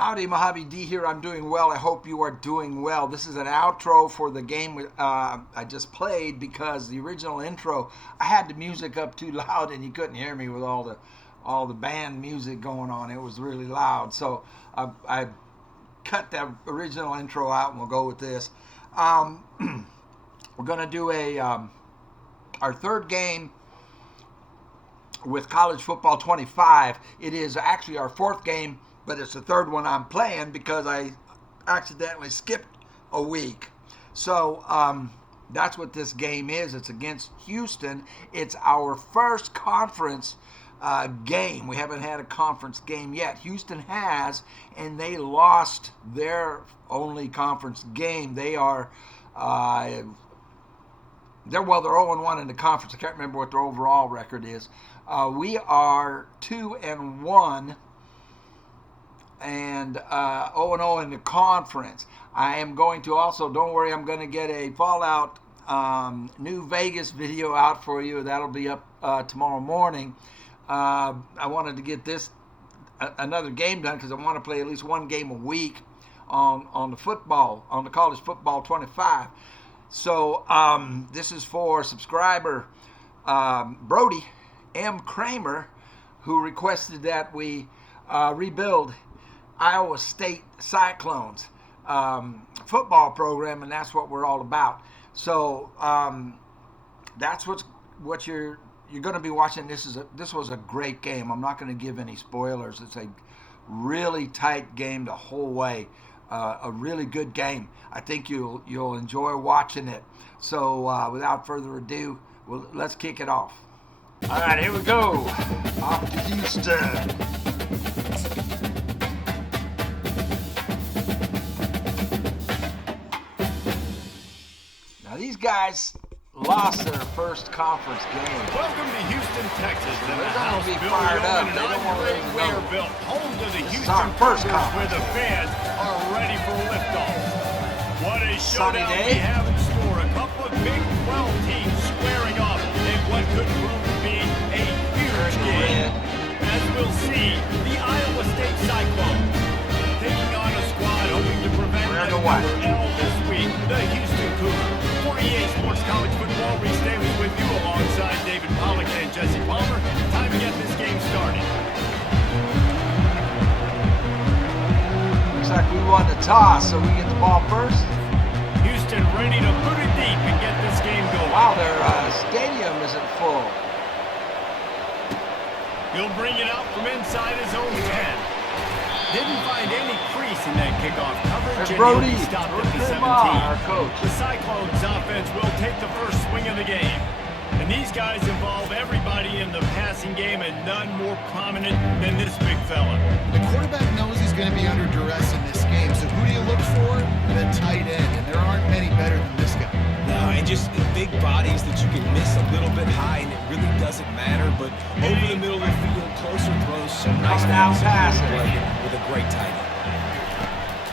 Howdy, Mojave D here. I'm doing well. I hope you are doing well. This is an outro for the game I just played because the original intro, I had the music up too loud and you couldn't hear me with all the band music going on. It was really loud. So I cut that original intro out and we'll go with this. We're going to do our third game with College Football 25. It is actually our fourth game, but it's the third one I'm playing because I accidentally skipped a week. So that's what this game is. It's against Houston. It's our first conference game. We haven't had a conference game yet. Houston has, and they lost their only conference game. They are they're 0-1 in the conference. I can't remember what their overall record is. We are 2-1 and 0-0 in the conference. I am going to also, don't worry, I'm going to get a Fallout New Vegas video out for you. That'll be up tomorrow morning. I wanted to get this another game done because I want to play at least one game a week on the College Football 25. So this is for subscriber Brody M. Kramer, who requested that we rebuild Iowa State Cyclones football program, and that's what we're all about. So that's what you're going to be watching. This was a great game. I'm not going to give any spoilers. It's a really tight game the whole way. A really good game. I think you'll enjoy watching it. So without further ado, let's kick it off. All right, here we go. Off to Houston. Now these guys lost their first conference game. Welcome to Houston, Texas. They're going to be fired up. They don't want to Weirville, home to the Houston our first Cougars, where the fans are ready for liftoff. What a showdown we have in store. A couple of Big 12 teams squaring off in what could prove to be a huge game. As we'll see, the Iowa State Cyclones taking on a squad hoping to prevent a L this week, the Houston Cougars. For EA Sports College Football, Reese Davis with you alongside David Pollock and Jesse Palmer. Time to get this game started. Looks like we won the toss, so we get the ball first. Houston ready to put it deep and get this game going. Wow, their stadium isn't full. He'll bring it out from inside his own 10. Didn't find any crease in that kickoff coverage. There's Brody. Stopped at the 17. Our coach. The Cyclones offense will take the first swing of the game. And these guys involve everybody in the passing game, and none more prominent than this big fella. The quarterback knows he's going to be under duress in this game, so who do you look for? The tight end, and there aren't many better than this guy. No, and just big bodies that you can miss a little bit high, and it really doesn't matter, but over the middle of the field, closer throws, some nice passing with a great tight end.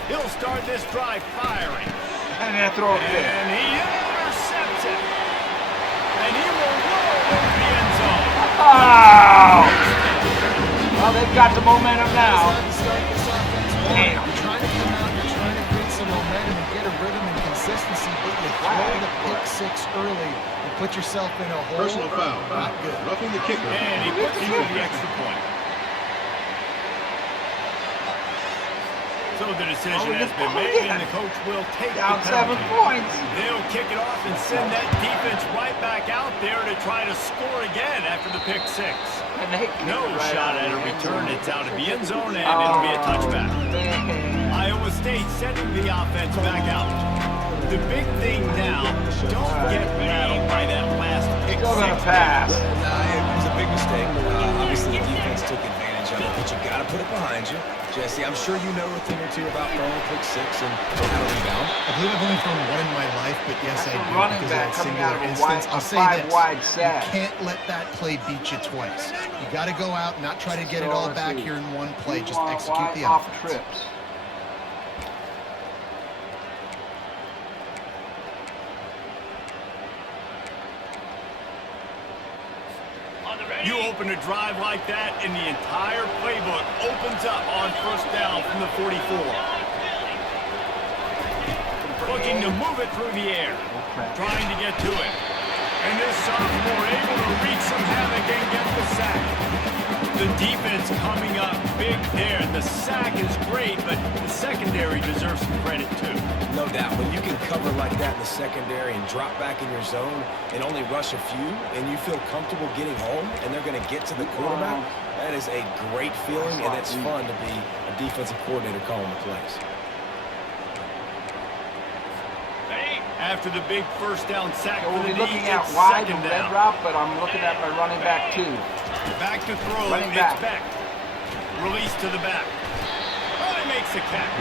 He'll start this drive firing. And then throw it there. And he intercepts it. And he will roll over the end zone. Oh! Well, they've got the momentum now. Damn. You're trying to come out, you're trying to create some momentum and get a rhythm and consistency, but you throw the pick six early. You put yourself in a hole. Personal foul. Not good. Roughing the kicker. And he puts through the extra point. So the decision has been made, and the coach will take down the penalty. 7 points. They'll kick it off and send that defense right back out there to try to score again after the pick six. No shot at a return. It's out of the end zone, and it'll be a touchback. Iowa State sending the offense back out. The big thing now, don't get rattled by that last pick Still gonna six. pass. It was a big mistake. Obviously, the defense took advantage of it, but you got to put it behind you. Jesse, I'm sure you know a thing or two about throwing pick six and how to rebound. I believe I've only thrown one in my life, but yes, That's I a do running because back of that coming singular out of a instance. wide- I'll a say five-wide this. set. You can't let that play beat you twice. You got to go out, not try to get it all back here in one play. Just execute the off offense. trips. You open a drive like that, and the entire playbook opens up on first down from the 44. Looking to move it through the air. Trying to get to it. And this sophomore able to wreak some havoc and get the sack. The defense coming up big there. The sack is great, but the secondary deserves some credit too. No doubt. When you can cover like that in the secondary and drop back in your zone and only rush a few, and you feel comfortable getting home, and they're going to get to the quarterback, that is a great feeling, and it's fun to be a defensive coordinator calling the plays. After the big first down sack, So we'll for be the looking knee, at it's wide second and down. red route, but I'm looking at my running back too. Back to throw, Running it's back. back. Release to the back. Oh, he makes the catch.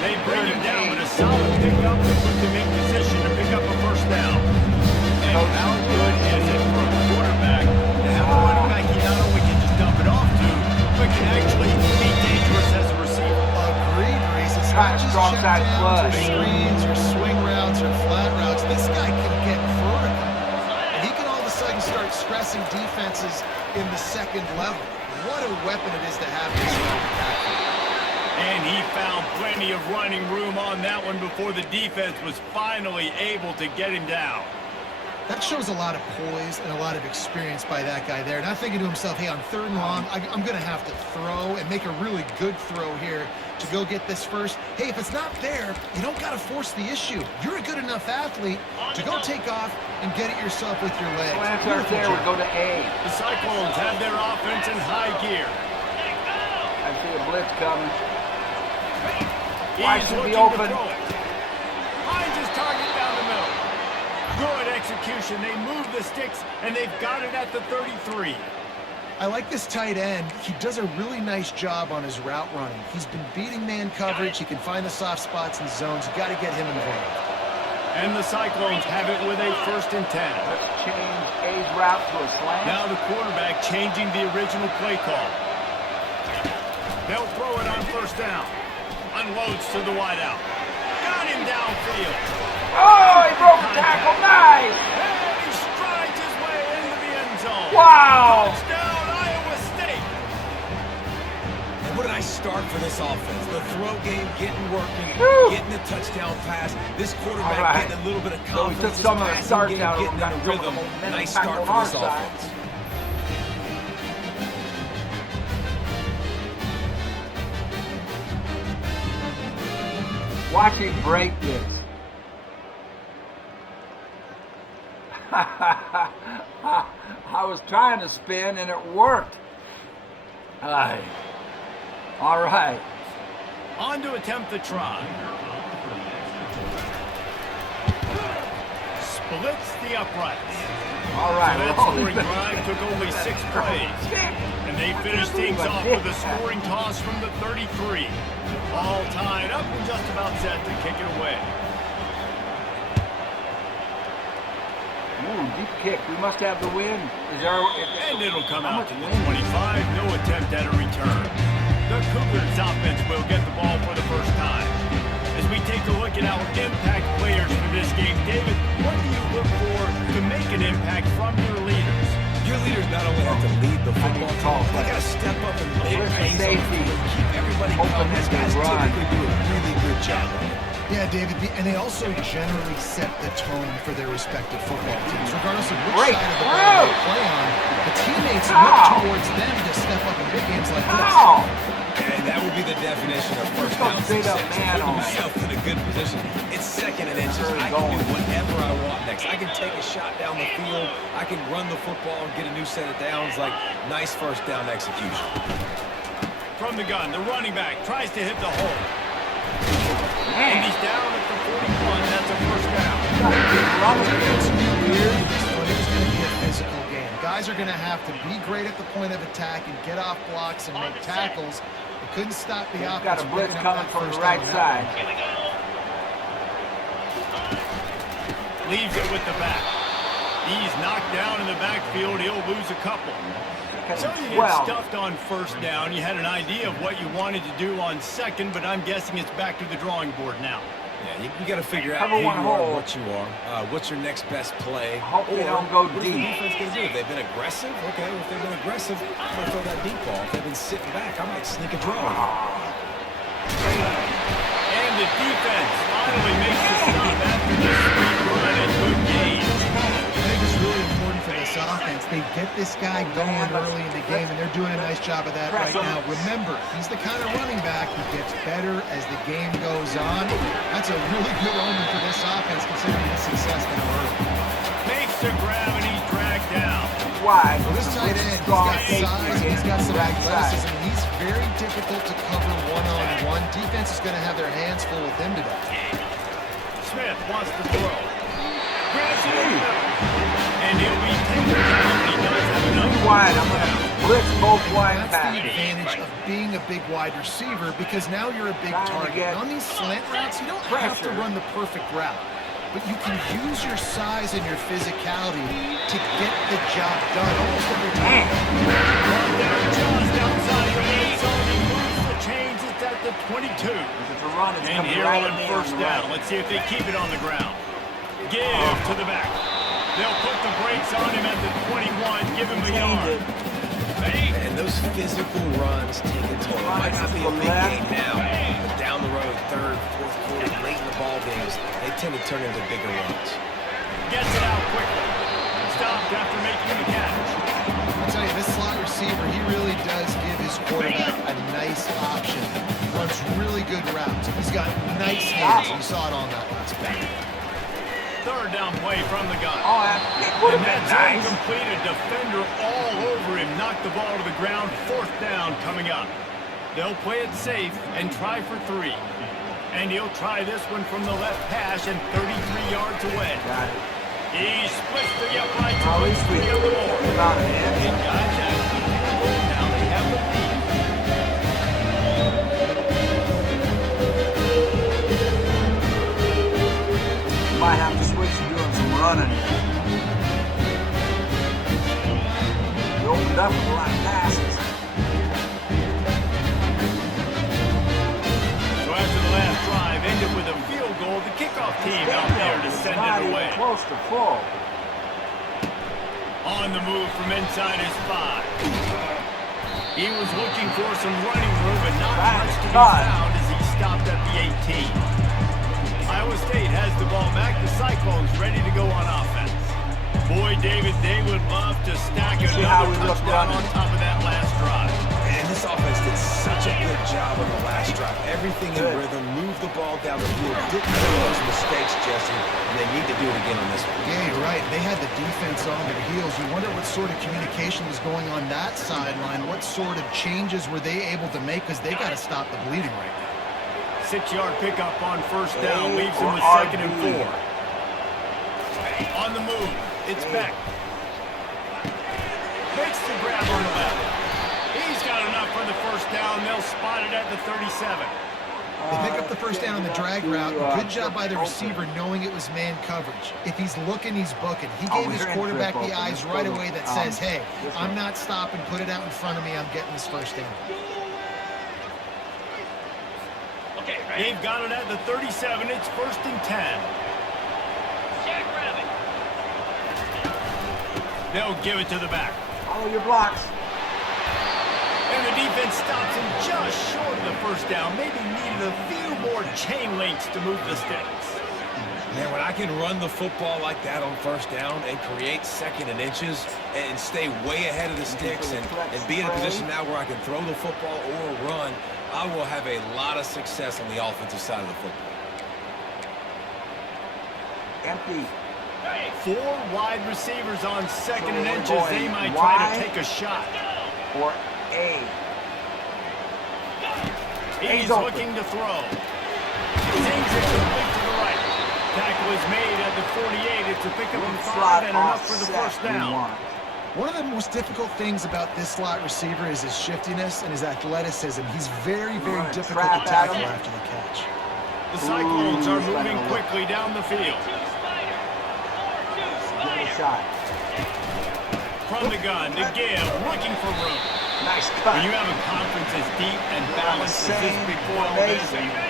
They bring him down with a solid pickup and put them in position to pick up a first down. And how good is it for a quarterback to have a running back he not only can just dump it off to, but can actually be dangerous as a receiver? Agreed, Reese. It's Trying not to just strong check side downs or flush. screens or swing routes or flat routes. This guy can get vertical. And he can all of a sudden start stressing defenses in the second level. What a weapon it is to have this backfield. And he found plenty of running room on that one before the defense was finally able to get him down. That shows a lot of poise and a lot of experience by that guy there. Not thinking to himself, hey, on 3rd and long, I'm going to have to throw and make a really good throw here to go get this first. Hey, if it's not there, you don't got to force the issue. You're a good enough athlete to go take off and get it yourself with your legs. Glance right there, we go to A. The Cyclones have their offense in high gear. I see a blitz coming. He's should be looking open. to throw it. Finds his target down the middle. Good execution. They move the sticks, and they've got it at the 33. I like this tight end. He does a really nice job on his route running. He's been beating man coverage. He can find the soft spots and zones. You got to get him involved. And the Cyclones have it with a 1st and 10. Let's change A's route to a slant. Now the quarterback changing the original play call. They'll throw it on 1st down. Unloads to the wideout. Got him downfield. Oh, he broke the tackle. Nice. And he strides his way into the end zone. Wow. Touchdown, Iowa State. And what a nice start for this offense. The throw game getting working, Woo. getting the touchdown pass. This quarterback All right. getting a little bit of So we confidence. took some of the This starts passing out of game them, getting got in a some of the rhythm. momentum Nice back start on for our this side. offense. Watch him break this. I was trying to spin and it worked. Aye. All right. On to attempt the try. Splits the uprights. All right. So that we're only- scoring drive took only 6 plays. And they finished things off with a scoring toss from the 33. All tied up and just about set to kick it away. Ooh, deep kick. We must have the win. Is there? And it'll come How out to much the wind? 25. No attempt at a return. The Cougars offense will get the ball for the first time. As we take a look at our impact players for this game, David, what do you look for to make an impact from your leaders? Your leaders not only have to lead the football team, they got to step up and make plays on the field, keep everybody calm. These guys typically do a really good job of it. Yeah, David, and they also generally set the tone for their respective football teams. Regardless of which Break side of the ball they play on, the teammates look towards them to step up in big games like this. Wow. And that would be the definition of first Go down straight up success. man Put on it. myself in a good position. It's 2nd and inches. I can do whatever I want next. I can take a shot down the field. I can run the football and get a new set of downs. Like, nice first down execution. From the gun, the running back tries to hit the hole. Man. And he's down at the 41. That's a first down. It's weird, but it's going to be a physical game. Guys are going to have to be great at the point of attack and get off blocks and make tackles. They couldn't stop the offense. Got a blitz picking up coming that from the first right down. side. Leaves it with the back. He's knocked down in the backfield. He'll lose a couple. So you get stuffed on first down. You had an idea of what you wanted to do on second, but I'm guessing it's back to the drawing board now. Yeah, you got to figure out Cover who one you are, hole. what you are, what's your next best play. Hope they or don't go what is the deep. defense going to do? If they've been aggressive, okay, if they've been aggressive, I'm going to throw that deep ball. If they've been sitting back, I might sneak a draw. And the defense finally makes the stop after this sweet run and good gains. I think it's really important for this offense. They get this guy going early in the game, and they're doing a nice job of that right now. Remember, he's the kind of running back who gets better as the game goes on. That's a really good omen for this offense, considering the success now early. Makes the grab and he's dragged down. Wide. Well, this tight end, he's got size, and he's got some athleticism, and he's very difficult to cover one-on-one. Defense is going to have their hands full with him today. Smith wants to throw. Grabs it in the middle. And he'll be taken down. He does have enough. Wide. I'm going to blitz both wide That's the passes. advantage of being a big wide receiver, because now you're a big target. On these slant routes, you don't have to run the perfect route, but you can use your size and your physicality to get the job done almost every time. Brought down just outside the red zone. He moves the chains. It's at the 22. If it's a run, it's And coming here right on at me first on the down. right. Let's see if they keep it on the ground. Give to the back. They'll put the brakes on him at the 21. Give him a yard. And those physical runs take a toll. It might not be a big game now, but down the road, third, fourth quarter, late in the ball games, they tend to turn into bigger runs. Gets it out quickly. Stopped after making the catch. I'll tell you, this slot receiver, he really does give his quarterback a nice option. Runs really good routes. He's got nice hands. You saw it on that last play. Third down play from the gun. Oh, that would And have been that's nice. incomplete. A defender all over him. Knocked the ball to the ground. Fourth down coming up. They'll play it safe and try for 3. And he'll try this one from the left hash and 33 yards away. Got it. He splits the uprights At and least puts we 3 on the board. about an end. And guys, that's the goal. Now they have the lead. Might have to switch to doing some running. You opened up with a lot of passes. So after the last drive ended with a field goal, the kickoff team out there to send Not it even away. close to full. On the move from inside his 5. He was looking for some running room, but not much to be found as he stopped at the 18. Iowa State has the ball back. The Cyclones ready to go on offense. Boy, David, they would love to stack another touchdown on top of that last drive. And this offense did such a good job on the last drive. Everything in rhythm, moved the ball down the field, didn't make those mistakes, Jesse, and they need to do it again on this one. Yeah, you're right. They had the defense on their heels. You wonder what sort of communication was going on that sideline. What sort of changes were they able to make, because they got to stop the bleeding right now. 6-yard pickup on first down leaves him with 2nd and 4. On the move, it's Beck. Makes the grab on the left. He's got enough for the first down. They'll spot it at the 37. They pick up the first down on the drag route. Good job by the receiver knowing it was man coverage. If he's looking, he's booking. He gave his quarterback the eyes right away that says, hey, I'm not stopping. Put it out in front of me. I'm getting this first down. They've got it at the 37. It's 1st and 10. They'll give it to the back. Follow your blocks. And the defense stops him just short of the first down. Maybe needed a few more chain links to move the sticks. Man, when I can run the football like that on first down and create 2nd and inches and stay way ahead of the sticks and be in a position now where I can throw the football or run, I will have a lot of success on the offensive side of the football. Empty. 4 wide receivers on 2nd and inches. They might try to take a shot. Or A. He's looking to throw. Sings it complete to the right. Tackle is made at the 48. It's a pickup of 5 and enough for the first down. One of the most difficult things about this slot receiver is his shiftiness and his athleticism. He's very, very difficult to tackle after the catch. The Cyclones are moving quickly down the field. Give it a shot. From the gun to give, looking for room. Nice cut. When you have a conference as deep and balanced as this Big 12 is,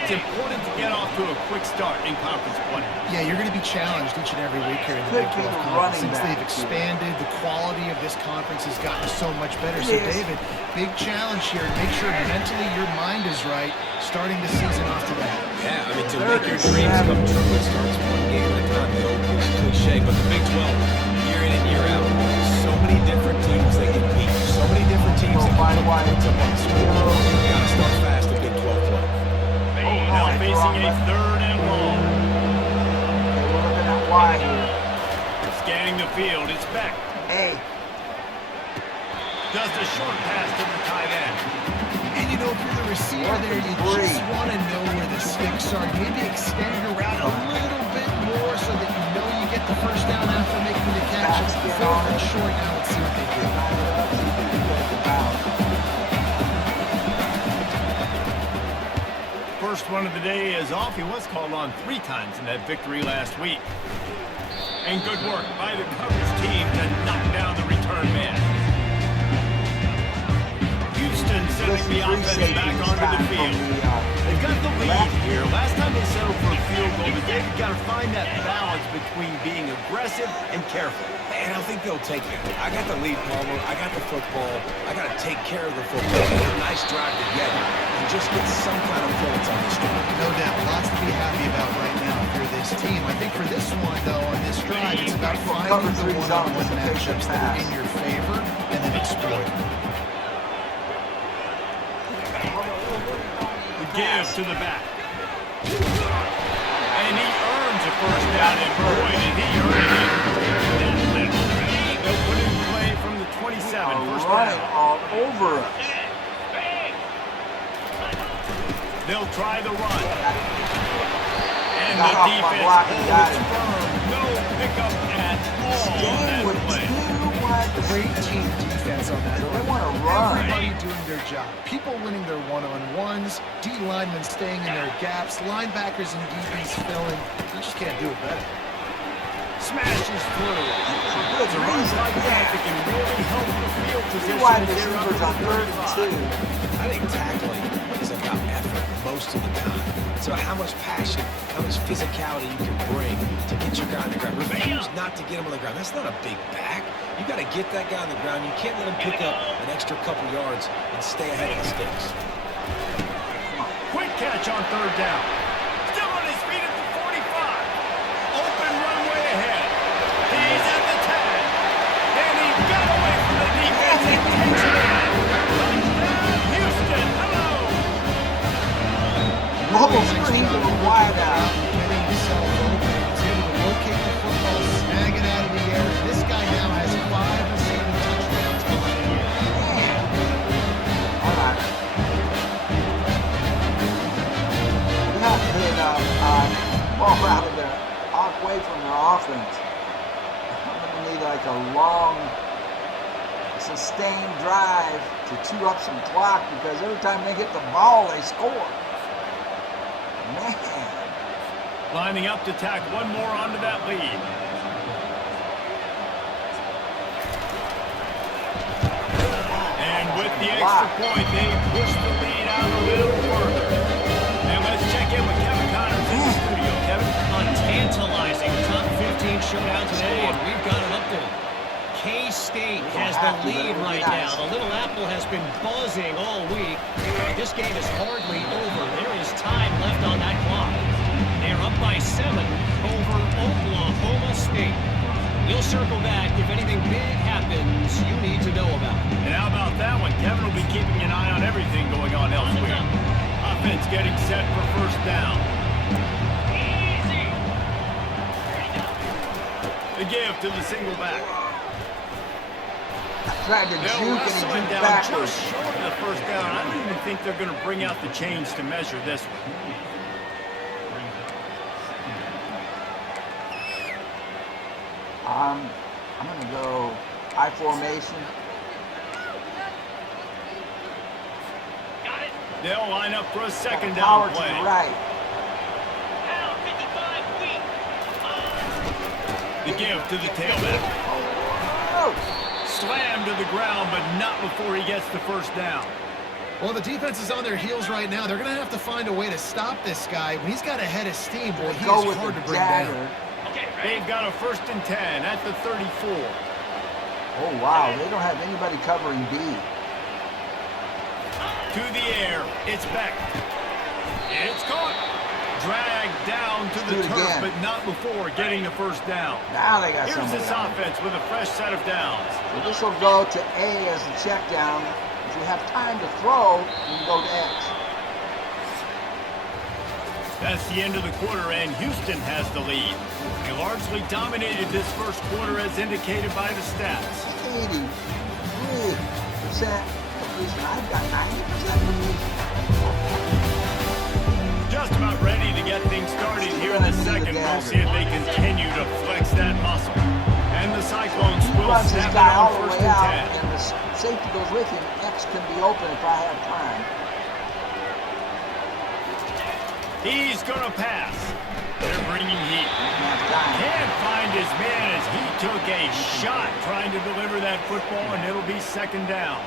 it's important to get off to a quick start in conference play. Yeah, you're going to be challenged each and every week here in the Big 12 conference. Since they've expanded, the quality of this conference has gotten so much better. So, David, big challenge here. Make sure mentally your mind is right starting the season off to that. Yeah, I mean, to make your dreams come true, it starts one game at a time. The old cliche, but the Big 12, year in and year out, so many different teams that can beat. So many different teams that can put points up on the score. You got to start fast in Big 12 play. Now facing a 3rd and long. We're looking at wide here. Scanning the field, it's Beck. Hey. Does the short pass to the tight end. And you know, if you're the receiver there, you just want to know where the sticks are. Maybe extend your route a little bit more so that you know you get the first down after making the catch. It's 4th and short now. Let's see what they do. First one of the day is off. He was called on 3 times in that victory last week. And good work by the coverage team to knock down the return man. Houston sending the offense back onto the field. They've got the lead here. Last time they settled for a field goal, but they've got to find that balance between being aggressive and careful. And I think they'll take it. I got the lead, Palmer. I got the football. I got to take care of the football. Get a nice drive together and just get some kind of points on this drive. No doubt. Lots to be happy about right now if you're this team. I think for this one, though, on this drive, it's about finding the one-on-one matchups that are in your favor and then exploit them. Give to the back. And he earns a first down, and boy, did he earn it. They'll put it in play from the 27. First down. All over us. They'll try the run. And Got the off my defense block and got holds him. firm. No pickup at all on that play. Great team defense on that. They want to run. Everybody doing their job. People winning their one-on-ones, D linemen staying in their gaps, linebackers and DBs filling. You just can't do it better. Smashes through. It's a run like that that can really help the field position. Wide receivers on 3rd and 2. I think tackling is about effort most of the time. It's about how much passion, how much physicality you can bring to get your guy on the ground. Refuse not to get him on the ground. That's not a big back. You got to get that guy on the ground. You can't let him pick up an extra couple yards and stay ahead of the sticks. Quick catch on 3rd down. Still on his feet at the 45. Open runway ahead. He's at the 10. And he got away from the defense and takes it in. Touchdown, Houston. Hello. Bubble screen to the wide out. Getting himself open. He's able to locate the football, snag it out of the air. This guy now has 5 receiving touchdowns on the year. All right. We have to hit ball out of their away from their offense. I'm going to need like a long, sustained drive to chew up some clock because every time they get the ball, they score. Man. Lining up to tack one more onto that lead. And with the extra point, they push the lead out a little further. And let's check in with Kevin Connors in the studio. Kevin? A tantalizing top 15 showdown today, and we've got an update. K-State has the lead right now. The Little Apple has been buzzing all week. This game is hardly over. There is time left on that clock. They're up by 7 over Oklahoma State. We'll circle back if anything big happens you need to know about. And how about that one? Kevin will be keeping an eye on everything going on elsewhere. Offense getting set for first down. The give to the single back. Tried to juke and he juked backwards. Just short of the first down. I don't even think they're going to bring out the chains to measure this one. I'm going to go I formation. They'll line up for a second down play. To the right. The give to the tailback. Oh. slammed to the ground, but not before he gets the first down. Well, the defense is on their heels right now. They're going to have to find a way to stop this guy. When he's got a head of steam, boy, he is hard to bring down. They've got a 1st and 10 at the 34. Oh, wow. They don't have anybody covering B. To the air. It's Beck. It's caught. Dragged down to the turf, but not before getting the first down. Now they got Here's this offense with a fresh set of downs. So this will go to A as the check down. If you have time to throw, you can go to X. That's the end of the quarter, and Houston has the lead. They largely dominated this first quarter as indicated by the stats. 83% completion. I've got 90% completion. Just about ready to get things started here in the second. We'll see if they continue to flex that muscle. And the Cyclones will snap it on 1st and 10. And the safety goes with him. X can be open if I have time. He's going to pass. They're bringing heat. Can't find his man as he took a shot trying to deliver that football, and it'll be 2nd down.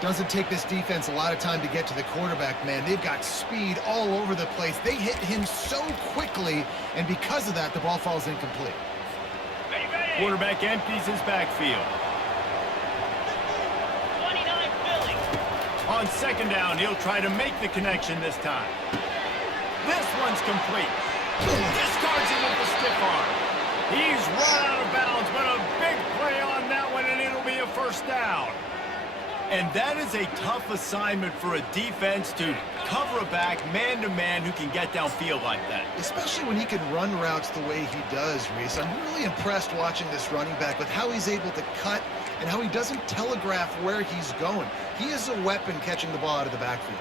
Doesn't take this defense a lot of time to get to the quarterback, man. They've got speed all over the place. They hit him so quickly, and because of that, the ball falls incomplete. Quarterback empties his backfield. 29 Philly. On 2nd down, he'll try to make the connection this time. This one's complete. Discards him with the stiff arm. He's run out of bounds, but a big play on that one, and it'll be a 1st down. And that is a tough assignment for a defense to cover a back man-to-man who can get downfield like that. Especially when he can run routes the way he does, Reese. I'm really impressed watching this running back with how he's able to cut and how he doesn't telegraph where he's going. He is a weapon catching the ball out of the backfield.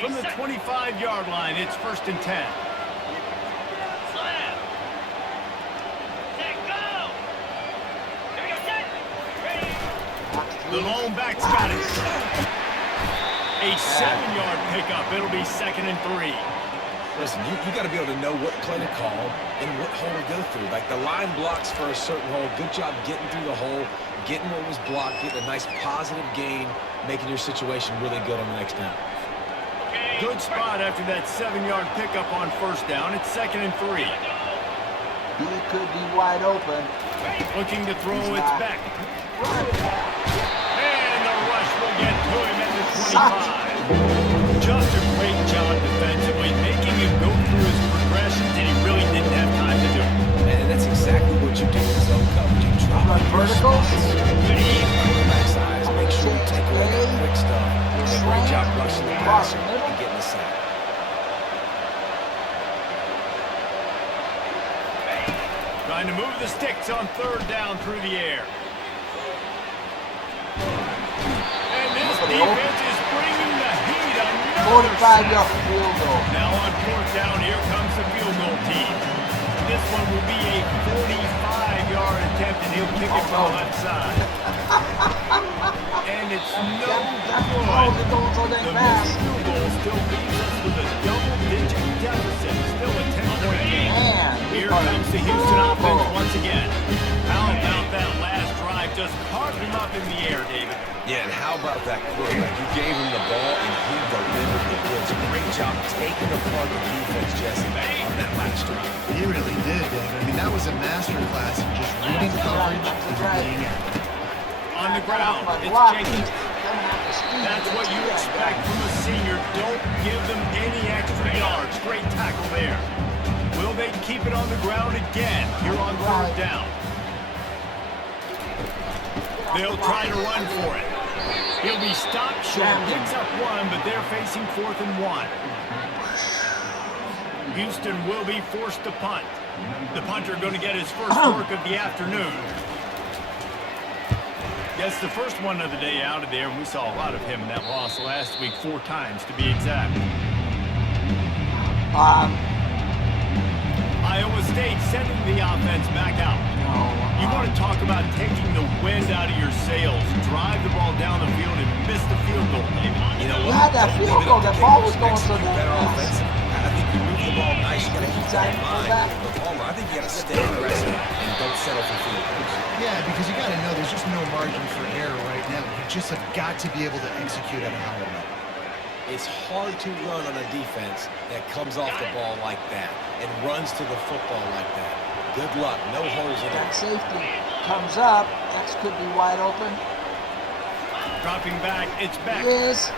From the 25-yard line, it's 1st and 10. Slam. Set, go. Here we go, set. Ready. The lone back's got it. A 7-yard pickup. It'll be 2nd and 3. Listen, you got to be able to know what play to call and what hole to go through. Like the line blocks for a certain hole. Good job getting through the hole, getting what was blocked, getting a nice positive gain, making your situation really good on the next down. Good spot after that 7-yard pickup on 1st down. It's 2nd and 3. He could be wide open. Looking to throw, it's back. And the rush will get to him at the 25. Just a great job defensively, making him go through his progressions, and he really didn't have time to do it. And that's exactly what you do in zone coverage. You drop your verticals. Quarterback's eyes, make sure you take away that quick stuff. Do a great job rushing the passer and getting the sack. Trying to move the sticks on 3rd down through the air. And this defense is bringing the heat. Another 45-yard field goal. Now on 4th down, here comes the field goal team. This one will be a 45-yard attempt, and he'll kick it from the left side. And it's no good. The missed field goal still leaves us with a double-digit deficit. Still a 10-point game. Here comes the Houston offense once again. How about that last drive? Just carved him up in the air, David. Yeah, and how about that quarterback? You gave him the ball, and he delivered the goods. Great job taking apart the defense, Jesse, on that last drive. He really did, David. I mean, that was a masterclass in just reading coverage and being accurate. On the ground, it's Jenkins. That's what you expect from a senior. Don't give them any extra yards. Great tackle there. Will they keep it on the ground again here on 3rd down? They'll try to run for it. He'll be stopped short. Picks up 1, but they're facing 4th and 1. Houston will be forced to punt. The punter going to get his first work of the afternoon. Gets the first one of the day out of there, and we saw a lot of him in that loss last week, 4 times to be exact. Iowa State sending the offense back out. You want to talk about taking the wind out of your sails. Drive the ball down the field and miss the field goal, David. You know what? You had that field goal. That ball was going so better offensive. I think you move the ball nice. You got to keep that in mind. Back. But Palmer, I think you got to stay aggressive and don't settle for field goals. Yeah, because you got to know there's just no margin for error right now. You just have got to be able to execute at a higher level. It's hard to run on a defense that comes off the ball like that and runs to the football like that. Good luck. No holes in That it. safety comes up. That could be wide open. Dropping back, it's back. Yes.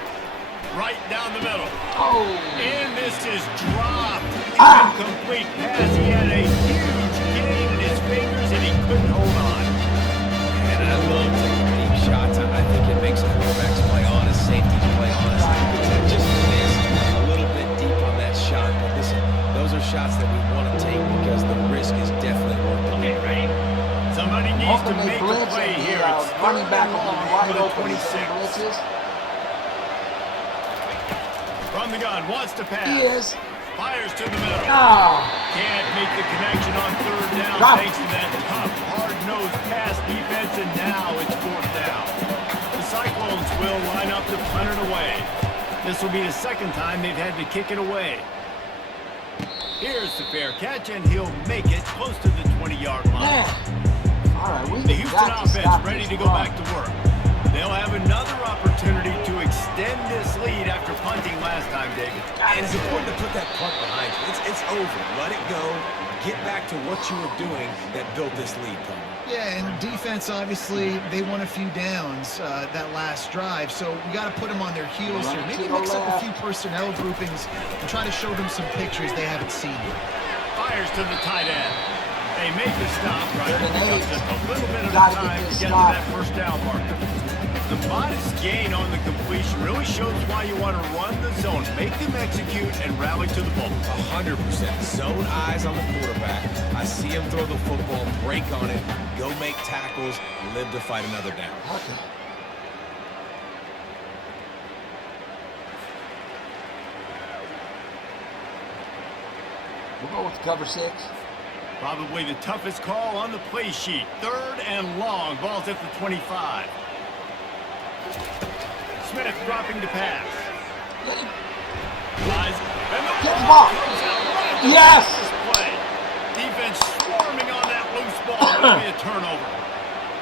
Right down the middle. Oh. And this is dropped. Ah. Incomplete pass. He had a huge gain in his fingers and he couldn't hold on. And I love taking deep shots. I think it makes quarterbacks play honest, safeties play honest. Just missed a little bit deep on that shot. But listen, those are shots that we want to take because the risk is definitely worth it. Okay, ready? Somebody needs to Hoping they make a blitz play and here. the It's running back will third be and wide long open. for the 26. Blitzes. From the gun, wants to pass. He is. Fires to the middle. Ah. Can't make the connection on third down Drop. thanks to that tough, hard-nosed pass defense, and now it's fourth down. The Cyclones will line up to punt it away. This will be the second time they've had to kick it away. Here's the fair catch, and he'll make it close to the 20-yard line. Yeah. All right, The Houston offense ready to go back to work. They'll have another opportunity to extend this lead after punting last time, David. And it's important to put that punt behind you. It's over. Let it go. Get back to what you were doing that built this lead, Tom. Yeah, and defense, obviously, they won a few downs that last drive, so we got to put them on their heels here. Maybe mix up a few personnel groupings and try to show them some pictures they haven't seen yet. Fires to the tight end. They make the stop right. Just a little bit of Gotta time get to this get to stop. that first down marker. The modest gain on the completion really shows why you want to run the zone, make them execute, and rally to the ball. 100%. Zone eyes on the quarterback. I see him throw the football, break on it, go make tackles, live to fight another down. Okay. We'll go with cover 6. Probably the toughest call on the play sheet. Third and long. Ball's at the 25. Smith dropping to pass. Lies. And Get the ball. comes out right to Yes. this play. Defense swarming on that loose ball. It'll be a turnover.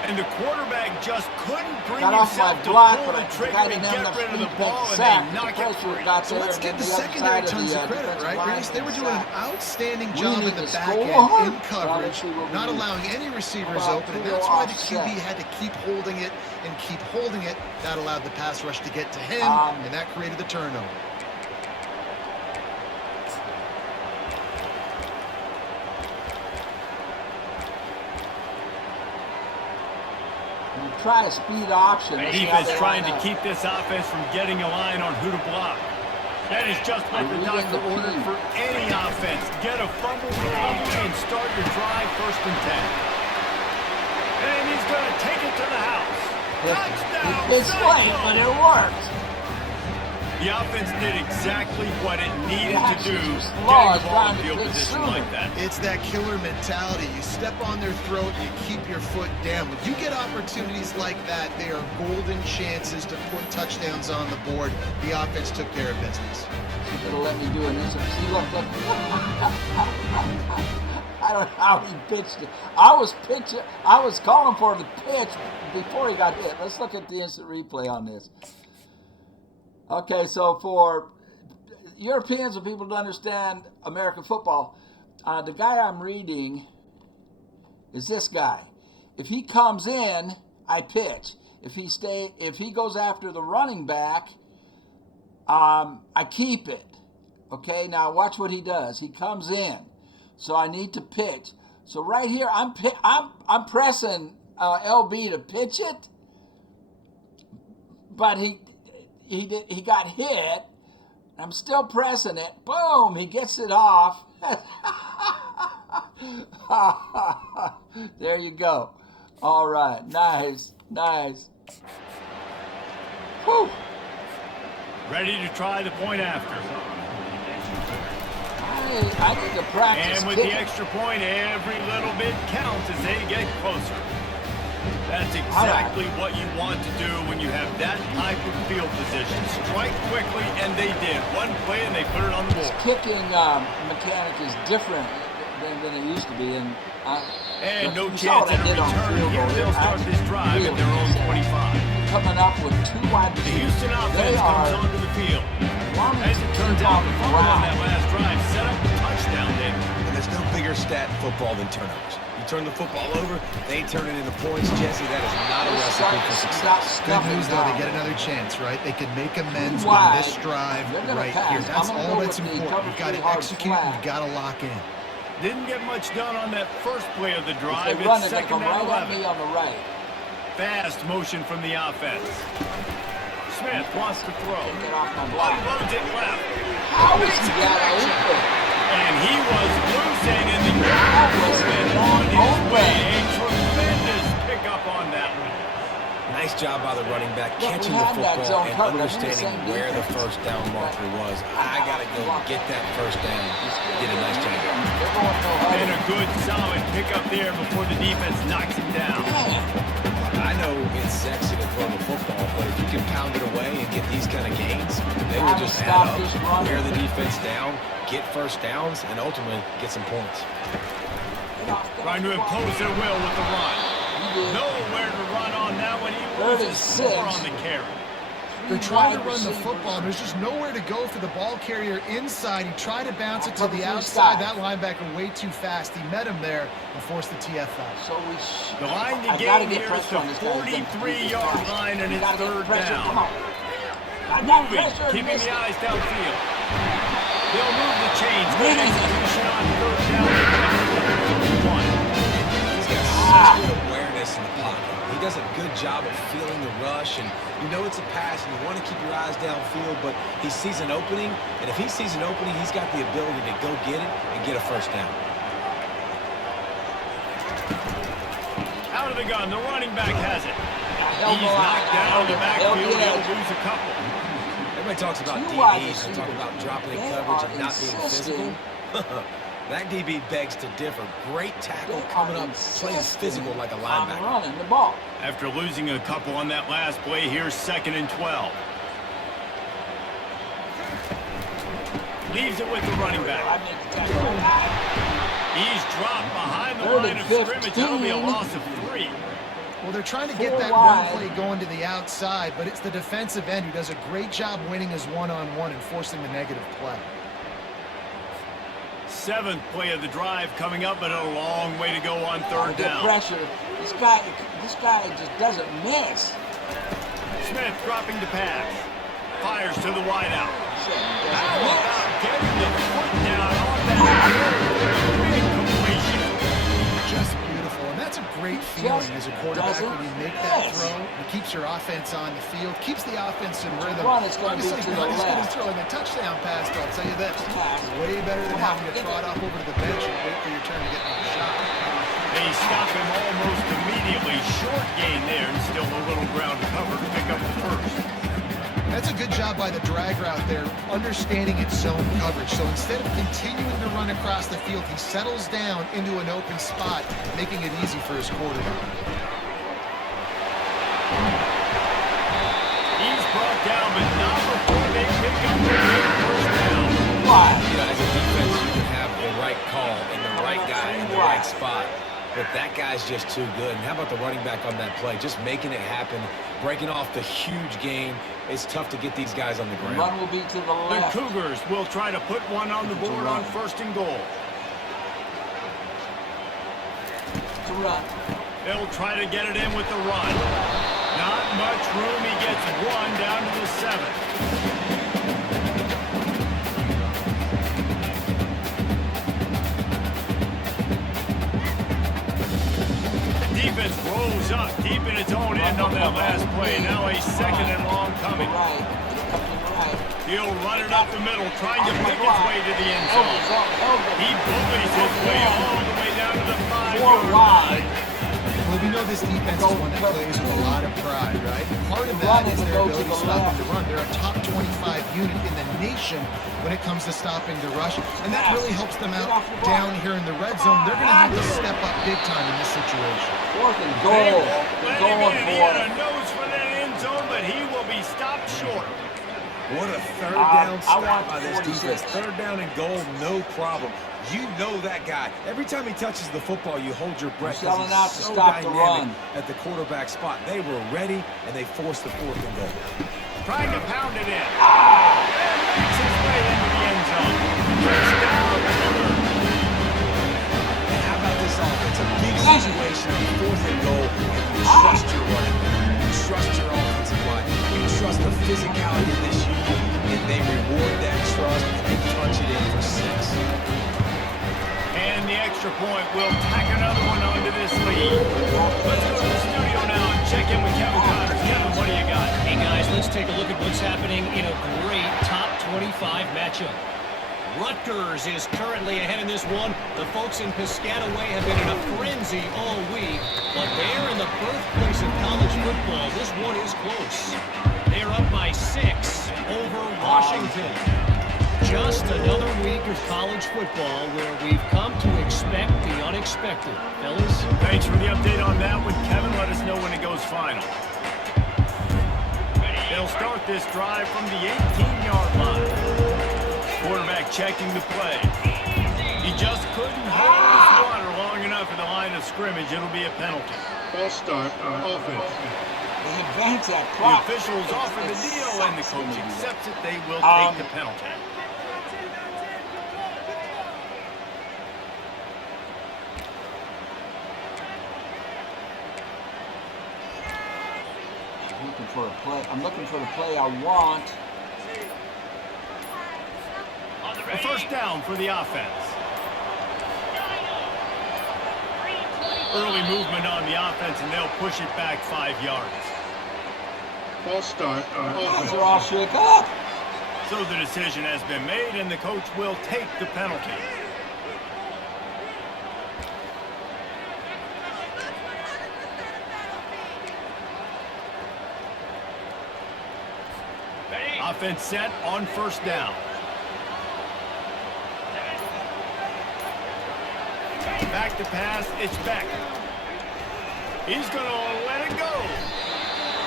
And the quarterback just couldn't bring Got off my himself to block, pull but the the trigger guy and didn't have get enough rid of speed the to ball, make the and sack. they knock The it pressure free. got So there, let's and give then the other secondary side of tons the of credit, defensive right, line Reese? They were was doing an sacked. outstanding We job need at the to back score. end in coverage, Obviously, what we not need. allowing any receivers About open, and 2 that's why the offset. QB had to keep holding it and keep holding it. That allowed the pass rush to get to him, and that created the turnover. Try a speed option. Defense trying to keep this offense from getting a line on who to block. That is just what the doctor ordered for any offense. Get a fumble recovery and start your drive 1st and 10. And he's going to take it to the house. Touchdown, It's late, but it worked. The offense did exactly what it needed to do, getting the Law is ball in trying to field get position sooner. like that. It's that killer mentality. You step on their throat, you keep your foot down. When you get opportunities like that, they are golden chances to put touchdowns on the board. The offense took care of business. She's going to let me do it. See, look. I don't know how he pitched it. I was calling for the pitch before he got hit. Let's look at the instant replay on this. Okay, so for Europeans and people to understand American football, the guy I'm reading is this guy. If he comes in, I pitch. If he goes after the running back, I keep it. Okay, now watch what he does. He comes in, so I need to pitch. So right here, I'm pressing LB to pitch it, but he got hit. I'm still pressing it. Boom! He gets it off. There you go. All right. Nice. Whew. Ready to try the point after. I need to practice. And with the extra point, every little bit counts as they get closer. That's exactly what you want to do when you have that type of field position. Strike quickly, and they did. One play, and they put it on the board. Kicking mechanic is different than it used to be. And no you saw chance what at I a did on return field here. goal. They'll start this drive at their own 25. Coming up with 2 wide The receivers. Houston offense They comes are onto the field. running As it turns to out, the the fumble on ground. that last drive set up the touchdown, David. And there's no bigger stat in football than turnovers. You turn the football over, they turn it into points. Jesse, that is not a recipe for success. Good news, though, they get another chance, right? They can make amends with this drive right here. That's all that's important. You've got to execute, you've got to lock in. Didn't get much done on that first play of the drive. If they run, It's they're going to second come and right at 11. me on the right. Fast motion from the offense. Smith wants to throw. Get off my block. Unloads it left. How is he got open? And he was loose and in the movement on his way. A tremendous pickup on that one. Nice job by the running back, Look, catching we the had that football zone and coverage. understanding We where the defense. first down marker was. I got to go get that first down. Did a nice job. They're going so hard. And a good, solid pickup there before the defense knocks him down. I know it's sexy to throw the football, but if you can pound it away and get these kind of gains, they will just add up, wear the defense down, get first downs, and ultimately get some points. Trying to impose their will with the run. Nowhere to run on that one. He loses 4 on the carry. They're trying to run the football. There's just nowhere to go for the ball carrier inside. He tried to bounce it to the outside. That linebacker way too fast. He met him there and forced the TF out. So The line to gain here is the 43-yard line, and it's third down. Moving, keeping the eyes downfield. They'll move the chains. Good execution on third down. He's got such good awareness in the pocket. He does a good job of feeling the rush, and you know it's a pass, and you want to keep your eyes downfield, but he sees an opening, and if he sees an opening, he's got the ability to go get it and get a first down. Out of the gun, the running back has it. He's knocked down in the backfield. He'll lose a couple. Everybody talks about DBs, they talk about dropping in coverage and not being physical. That DB begs to differ. Great tackle coming up, playing physical like a linebacker. Running the ball. After losing a couple on that last play, here's 2nd and 12. Leaves it with the running back. He's dropped behind the line of scrimmage. That'll be a loss of 3. Well, they're trying to get that run play going to the outside, but it's the defensive end who does a great job winning his one-on-one and forcing the negative play. 7th play of the drive coming up, but a long way to go on third Get down. pressure. This guy just doesn't miss. Smith dropping the pass. Fires to the wideout. How Doesn't about getting the foot down on that big completion? Just beautiful, and that's a great feeling as a quarterback when you make that miss. throw. It keeps your offense on the field, keeps the offense in rhythm. Run is gonna be Obviously, to the not as good as left. throwing a touchdown pass, but I'll tell you this, it's way better than having to trot off over to the bench and wait for your turn to get another shot. They stop him almost immediately. Short gain there, and still a little ground to cover to pick up the first. That's a good job by the drag route there, understanding its zone coverage. So instead of continuing to run across the field, he settles down into an open spot, making it easy for his quarterback. He's brought down, but not before they pick up the big first down. You know, as a defense, you can have the right call and the right guy in the right spot, but that guy's just too good. And how about the running back on that play? Just making it happen, breaking off the huge gain. It's tough to get these guys on the ground. Run will be to the The left. Cougars will try to put one on the board on 1st and goal. To run. They'll try to get it in with the run. Not much room. He gets 1 down to the 7. Defense rolls up deep in its own end on that last play. Now a 2nd and long coming. Right. He'll run it up the middle, trying to pick his way to the end zone. He bullies his way all the way down to the 5-yard line. Well, we know this defense is one that plays with a lot of pride, right? Part of that is their ability to stop the run. They're a top 25 unit in the nation when it comes to stopping the rush, and that really helps them out down here in the red zone. They're going to have to step up big time in this situation. 4th and goal. Let him in. He had a nose for that end zone, but he will be stopped short. What a third down I stop want by this 46. defense. 3rd down and goal, no problem. You know that guy. Every time he touches the football, you hold your breath. He's yelling out to so stop the run. At the quarterback spot. They were ready, and they forced the 4th and goal. Trying to pound it in. Makes his way into the end zone. Touchdown. And how about this offense? A big situation on 4th and goal, and you trust your running back. You trust your offensive line. You trust the physicality of this unit, and they reward that trust and punch it in for 6. And the extra point will tack another one onto this lead. Let's go to the studio now and check in with Kevin Connors. Kevin, what do you got? Hey, guys, let's take a look at what's happening in a great top 25 matchup. Rutgers is currently ahead in this one. The folks in Piscataway have been in a frenzy all week, but they're in the birthplace of college football. This one is close. They're up by 6 over Washington. Just another week of college football where we've come to expect the unexpected. Fellas? Thanks for the update on that one, Kevin. Let us know when it goes final. They'll start this drive from the 18-yard line. Quarterback checking the play. He just couldn't hold his water long enough at the line of scrimmage. It'll be a penalty. False start on offense. They advance that The clock. officials offer the deal, and the coach accepts it. They will take the penalty. I'm looking for the play I want. A first down for the offense. Early movement on the offense, and they'll push it back 5 yards. False start on These offense. are all shook up. So the decision has been made, and the coach will take the penalty. Offense set on first down. Back to pass, it's Beck. He's going to let it go.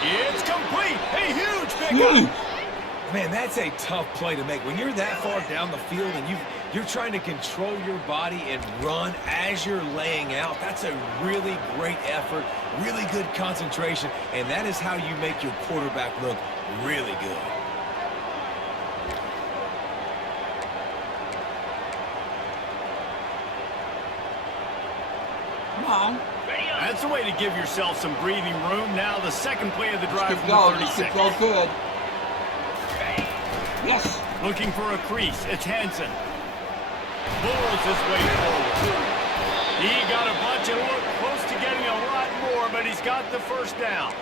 It's complete. A huge pickup. Man, that's a tough play to make. When you're that far down the field and you're trying to control your body and run as you're laying out, that's a really great effort, really good concentration, and that is how you make your quarterback look really good. Come on. That's a way to give yourself some breathing room. Now the second play of the drive from the This 36. could go good. Yes. Looking for a crease. It's Hansen. Pulls his way forward. He got a bunch and looked close to getting a lot more, but he's got the first down.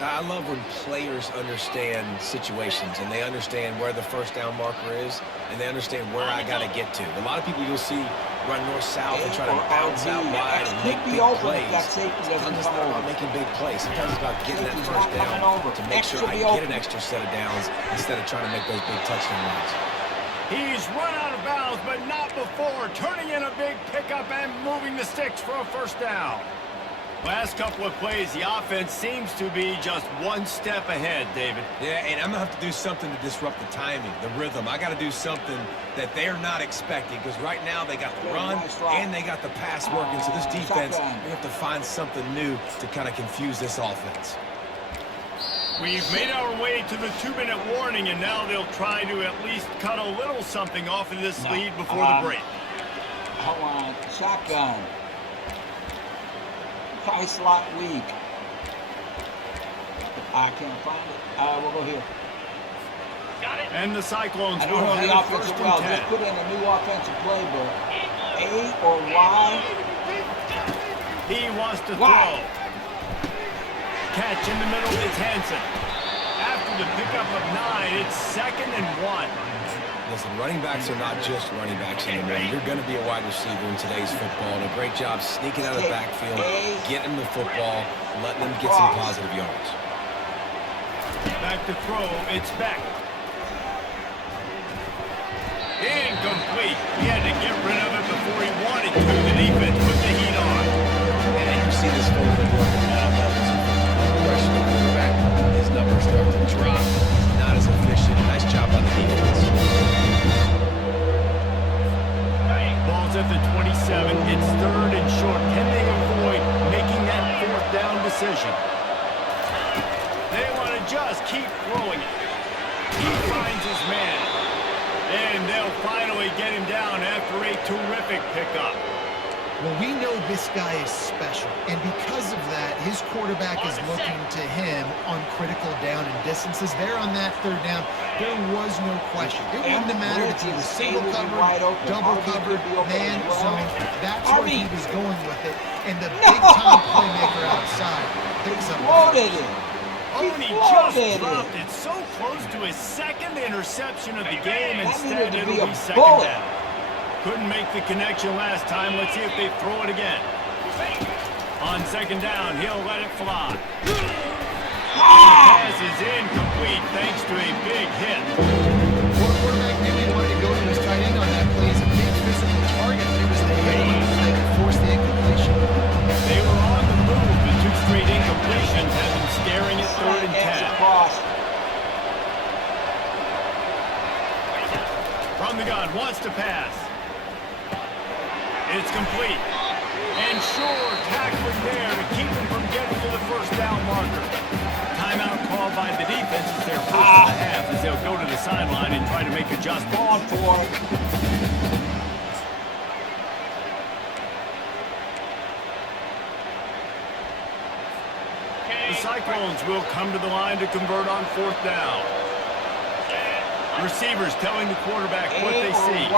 I love when players understand situations and they understand where the first down marker is and they understand where I got to get to. A lot of people you'll see run north-south and try to bounce out wide and make big plays. Sometimes it's not about making big plays. Sometimes it's about getting that first down to make sure I get an extra set of downs instead of trying to make those big touchdown runs. He's run out of bounds, but not before. Turning in a big pickup and moving the sticks for a first down. Last couple of plays, the offense seems to be just one step ahead, David. Yeah, and I'm going to have to do something to disrupt the timing, the rhythm. I got to do something that they're not expecting because right now they got the run and they got the pass working. So this defense, we have to find something new to kind of confuse this offense. We've made our way to the 2-minute warning, and now they'll try to at least cut a little something off of this lead before the break. Hold on. Shotgun. High slot weak. I can't find it. We'll go here. Got it. And the Cyclones I will don't know have the it first offensive and well. 10. Just put in a new offensive playbook. A or Y? He wants to Wow. throw. Catch in the middle, it's Hansen. After the pickup of 9, it's 2nd and 1. Listen, running backs are not just running backs anymore. You're going to be a wide receiver in today's football. And a great job sneaking out of the backfield, getting them the football, letting them get some positive yards. Back to throw, it's Beck. Incomplete. He had to get rid of it before he wanted to. The defense put the heat on. And you see this forward work at all levels. Pressure the quarterback, his numbers start to drop. Not as efficient. Nice job on the defense. they'll finally get him down after a terrific pickup. Well, we know this guy is special, and because of that, his quarterback is looking to him on critical down and distances. There on that third down, there was no question. It wouldn't have mattered if he was single covered, double covered, man, zone. That's where he was going with it, and the big-time playmaker outside picks up the first. Oh, and he just dropped it so close to his second interception of the game. Instead, it'll be second down. Couldn't make the connection last time. Let's see if they throw it again. On second down, he'll let it fly. The pass is incomplete thanks to a big hit. Quarterback knew he wanted to go to his tight end on that play. He's a big physical target. It was the hit that forced the incompletion. They were on the move, but 2 straight incompletions have them staring at 3rd and 10. From the gun, wants to pass. It's complete. And sure, tackling there to keep him from getting to the first down marker. Timeout called by the defense as their first of the half as they'll go to the sideline and try to make adjustments. On for it. The Cyclones will come to the line to convert on 4th down. Receivers telling the quarterback what they see.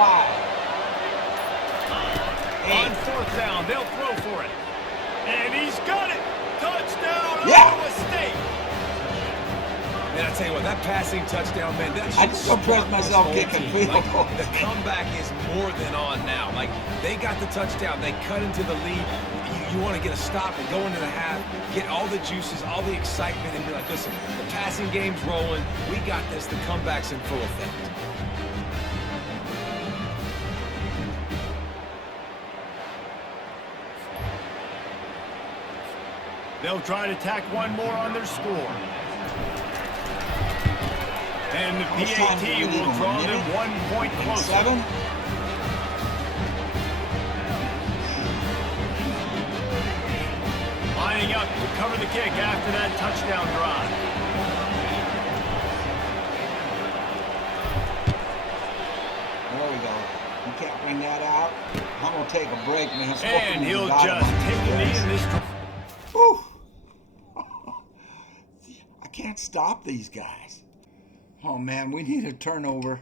On 4th down, they'll throw for it. And he's got it! Touchdown, Iowa State! Man, I tell you what, that passing touchdown, man, that I just don't trust myself kicking field goals. The comeback is more than on now. Like, they got the touchdown. They cut into the lead. You want to get a stop and go into the half, get all the juices, all the excitement, and be like, listen, the passing game's rolling. We got this. The comeback's in full effect. They'll try to tack one more on their score. And the PAT will draw them 1 point closer. 7. Lining up to cover the kick after that touchdown drive. There we go. You can't bring that out. I'm going to take a break, man. And he'll just take the knee in this. Whew. I can't stop these guys. Oh, man, we need a turnover.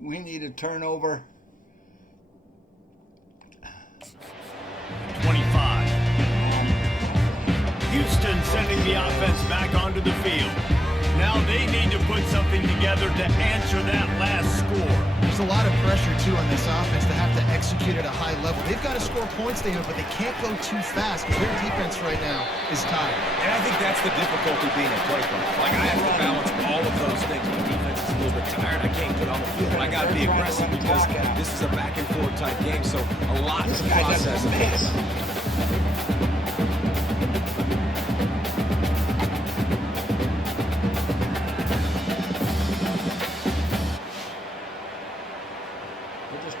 We need a turnover. 25. Houston sending the offense back onto the field. Now they need to put something together to answer that last score. There's a lot of pressure, too, on this offense to have to execute at a high level. They've got to score points, David, but they can't go too fast because their defense right now is tired. And I think that's the difficulty being a play caller. Like, I have to balance all of those things. My defense is a little bit tired. I can't get on the field. I got to be aggressive because this is a back-and-forth type game, so a lot to process.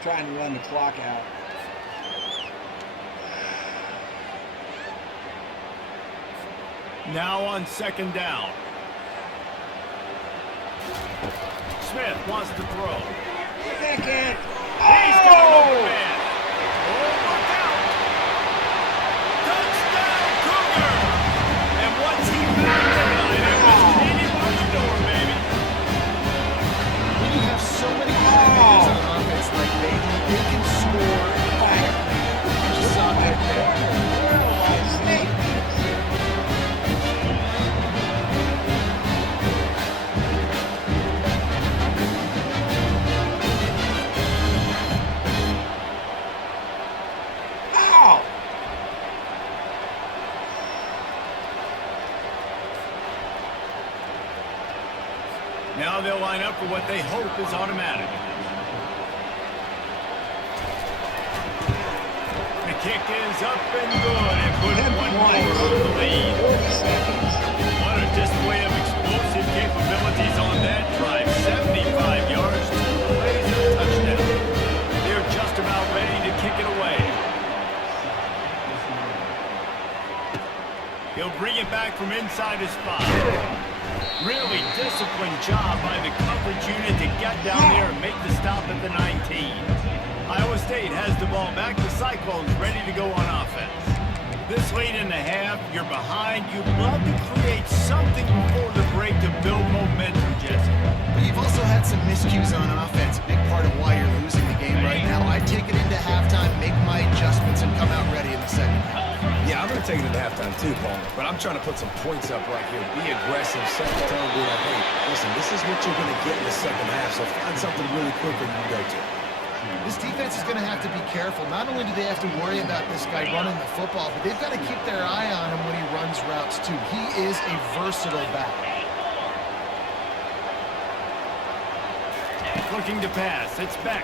Trying to run the clock out. Now on second down. Smith wants to throw. Second. He's got an open man. Oh, look out. Touchdown, Cougar. And what's he found tonight? It was waiting on the door, baby. When you have so many playmakers on offense like they can score. You saw that there. Now they'll line up for what they hope is automatic. The kick is up and good and put 1 point on the lead. What a display of explosive capabilities on that drive. 75 yards, 2 plays, and a touchdown. They're just about ready to kick it away. He'll bring it back from inside his spot. Really disciplined job by the coverage unit to get down there and make the stop at the 19. Iowa State has the ball back. The Cyclones ready to go on offense. This late in the half, you're behind. You'd love to create something before the break to build momentum, Jesse. But you've also had some miscues on offense, a big part of why you're losing the game right now. I take it into halftime, make my adjustments, and come out ready in the second half. Yeah, I'm going to take it into halftime too, Palmer. But I'm trying to put some points up right here. Be aggressive, set the tone, be like, hey, listen, this is what you're going to get in the second half, so find something really quick that you can go to. This defense is going to have to be careful. Not only do they have to worry about this guy running the football, but they've got to keep their eye on him when he runs routes too. He is a versatile back. Looking to pass. It's Beck.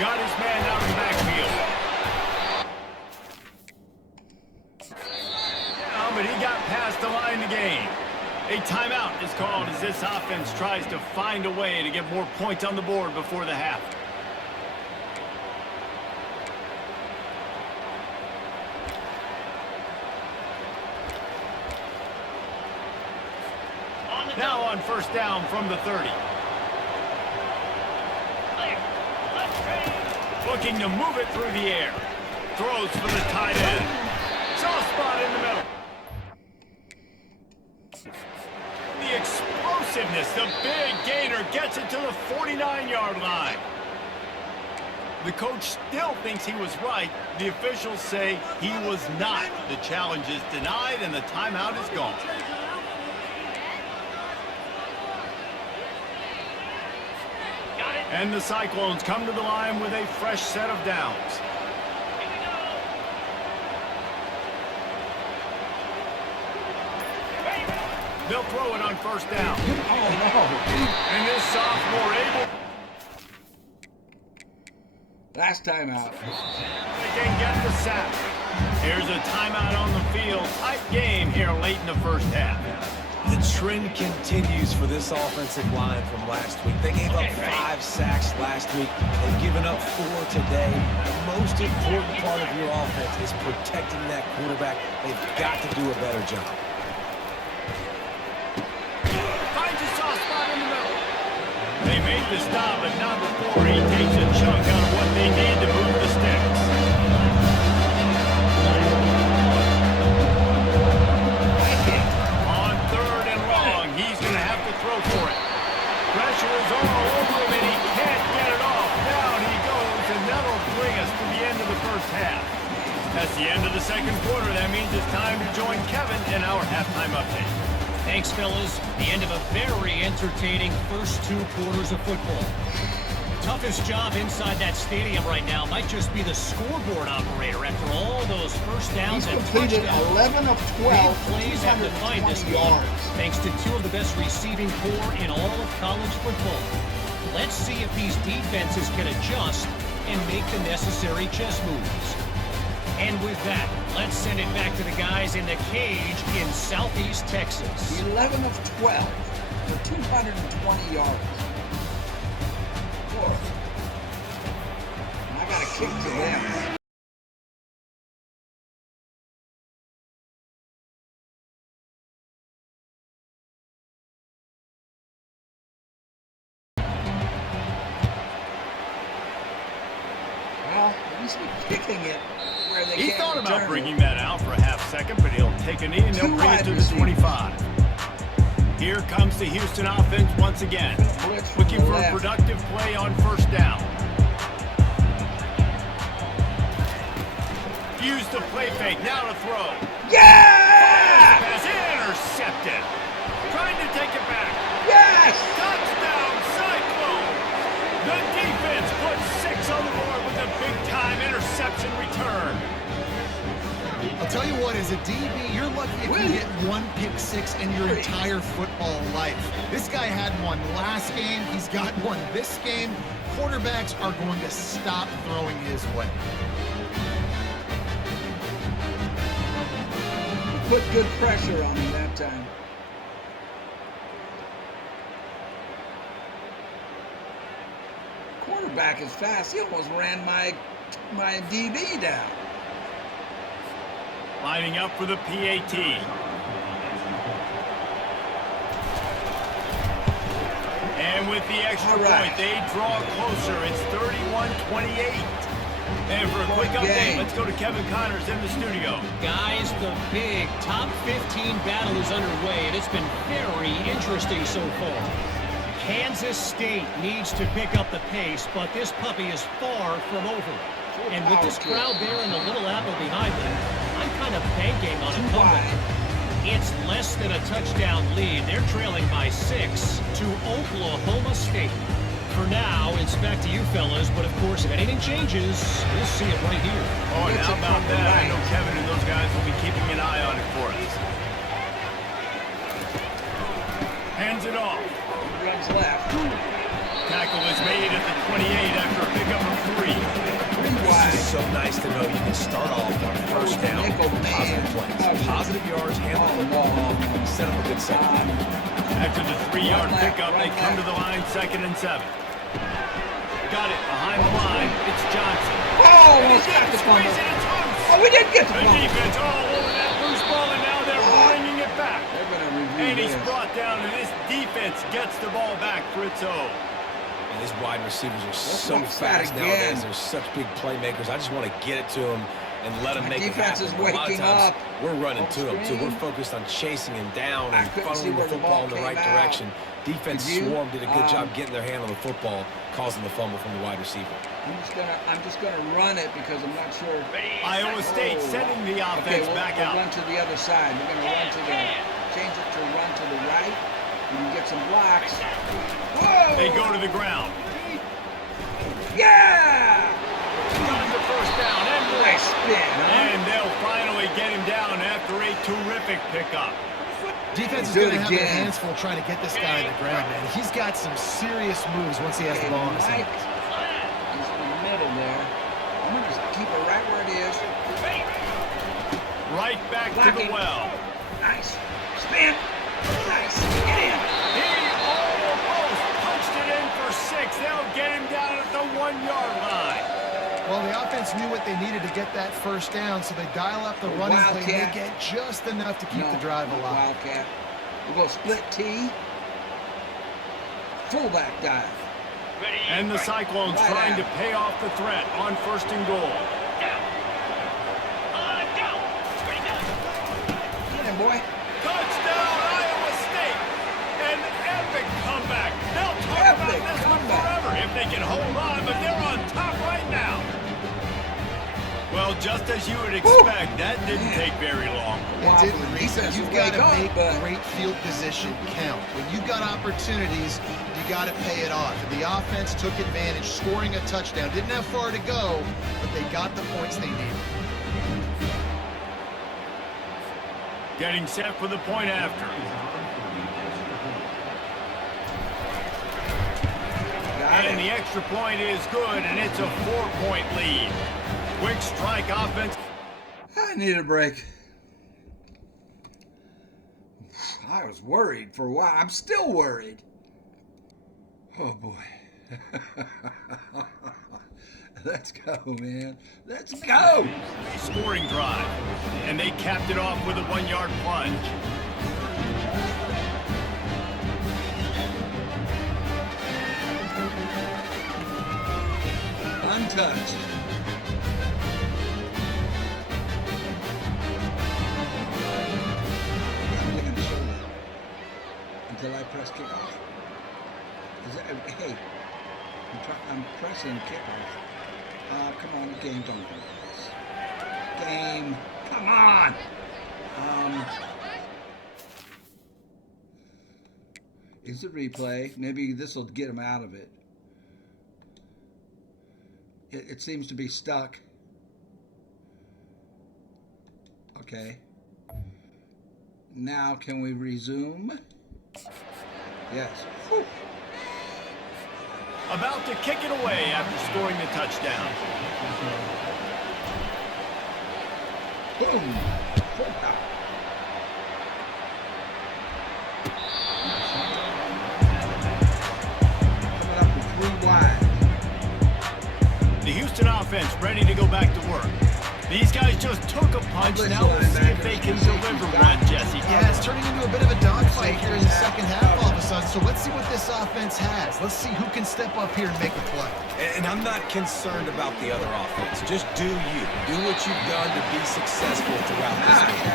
Got his man out in the backfield. Yeah, but he got past the line to gain. A timeout is called as this offense tries to find a way to get more points on the board before the half. Now on first down from the 30. Looking to move it through the air. Throws for the tight end. Soft spot in the middle. The explosiveness, the big gainer gets it to the 49-yard line. The coach still thinks he was right. The officials say he was not. The challenge is denied and the timeout is gone. And the Cyclones come to the line with a fresh set of downs. They'll throw it on first down. Oh, no. And this sophomore able... Last time out. They can get the sack. Here's a timeout on the field. Tight game here late in the first half. The trend continues for this offensive line from last week. They gave up 5 sacks last week. They've given up 4 today. The most important part of your offense is protecting that quarterback. They've got to do a better job. Finds a soft spot in the middle. They made the stop, but not before he takes a chunk out of what they need to move the sticks. On third and long, he's going to have to throw for it. Pressure is all over him, and he can't get it off. Down he goes, and that'll bring us to the end of the first half. That's the end of the second quarter. That means it's time to join Kevin in our halftime update. Thanks, fellas. The end of a very entertaining first 2 quarters of football. Toughest job inside that stadium right now might just be the scoreboard operator after all those first downs He's and completed touchdowns. 11 of 12, Big plays have defined this 220 game, yards. thanks to 2 of the best receiving corps in all of college football. Let's see if these defenses can adjust and make the necessary chess moves. And with that, let's send it back to the guys in the cage in Southeast Texas. 11 of 12 for 220 yards. Boy. I got a kick to them. Well, at least we're kicking it where they He can't thought about return bringing it. that out for a half second, but he'll take a knee and they'll 2 bring it wide to the receivers. 25. Here comes the Houston offense once again. Blitz from Looking the for a left. productive play on first down. Use the play fake, now to throw. Yeah! Pass intercepted. Trying to take it back. Yes! Touchdown, Cyclones! The defense puts 6 on the board with a big-time interception return. I'll tell you what, as a DB, you're lucky if you get 1 pick 6 in your entire football life. This guy had one last game. He's got one this game. Quarterbacks are going to stop throwing his way. Put good pressure on him that time. Quarterback is fast. He almost ran my DB down. Lining up for the PAT. And with the extra point, they draw closer. It's 31-28. And for a quick update, let's go to Kevin Connors in the studio. Guys, the big top 15 battle is underway, and it's been very interesting so far. Kansas State needs to pick up the pace, but this puppy is far from over. And with this crowd there and the Little Apple behind them, I'm kind of banking on a comeback. It's less than a touchdown lead. They're trailing by 6 to Oklahoma State. For now, it's back to you fellas, but of course, if anything changes, we'll see it right here. Oh, and how about that? I know Kevin and those guys will be keeping an eye on it for us. Hands it off. Runs left. Tackle is made at the 28 after a pickup of 3. It's so nice to know you can start off on first down with positive plays. Positive yards, handle the ball, set up a good second. After the 3-yard pickup, they come to the line 2nd and 7. Got it behind the line. It's Johnson. Oh, almost got the fumble. Oh, we didn't get the fumble. The defense all over that loose ball, and now they're bringing it back. They're going to review And he's this. brought down, and this defense gets the ball back for its own. And these wide receivers are so fast nowadays. They're such big playmakers. I just want to get it to them and let them make it happen. Defense is A lot of waking times, up. we're running to them, too. We're focused on chasing him down and funneling the football in the right direction. Defense swarm did a good job getting their hand on the football, causing the fumble from the wide receiver. I'm just gonna run it because I'm not sure. Iowa State sending the offense back out. We'll run to the other side. We're gonna run to the, change it to run to the right. You can get some blocks. Whoa! They go to the ground. Yeah! Got the first down and more. Nice spin, huh? And they'll finally get him down after a terrific pickup. Defense is going to have their hands full trying to get this guy on the ground, man. He's got some serious moves once he has the ball in his hands. He's in the middle there. I'm going to just keep it right where it is. Right back to the well. Nice. Spin. Nice. Get in. He almost punched it in for 6. They'll get him down at the 1-yard line. Well, the offense knew what they needed to get that first down, so they dial up the running play. They get just enough to keep the drive alive. Wildcat. We'll go split T. Fullback dive. And the Cyclones trying to pay off the threat on 1st and goal. Get him, boy. Touchdown, Iowa State! An epic comeback. They'll talk about this one forever if they can hold on, but they're on top right now. Well, just as you would expect, that didn't take very long. It didn't, Reese. You've got to make great field position count. When you've got opportunities, you got to pay it off. And the offense took advantage, scoring a touchdown. Didn't have far to go, but they got the points they needed. Getting set for the point after. And the extra point is good, and it's a 4-point lead. Quick strike offense. I need a break. I was worried for a while. I'm still worried. Oh, boy. Let's go, man. Let's go. Scoring drive. And they capped it off with a 1-yard plunge. Untouched. Until I press kickoff. Hey, I'm pressing kickoff. Come on, game, don't do this. Game, come on. Is the replay? Maybe this will get him out of it. It seems to be stuck. Okay. Now, can we resume? Yes. Whew. About to kick it away after scoring the touchdown. Boom. Coming up with 3 wide. The Houston offense ready to go back to work. These guys just took a punch. Now we'll see if they can deliver one, Jesse. Yeah, it's turning into a bit of a dogfight here in the second half all of a sudden. So let's see what this offense has. Let's see who can step up here and make a play. And I'm not concerned about the other offense. Just do you. Do what you've done to be successful throughout this game.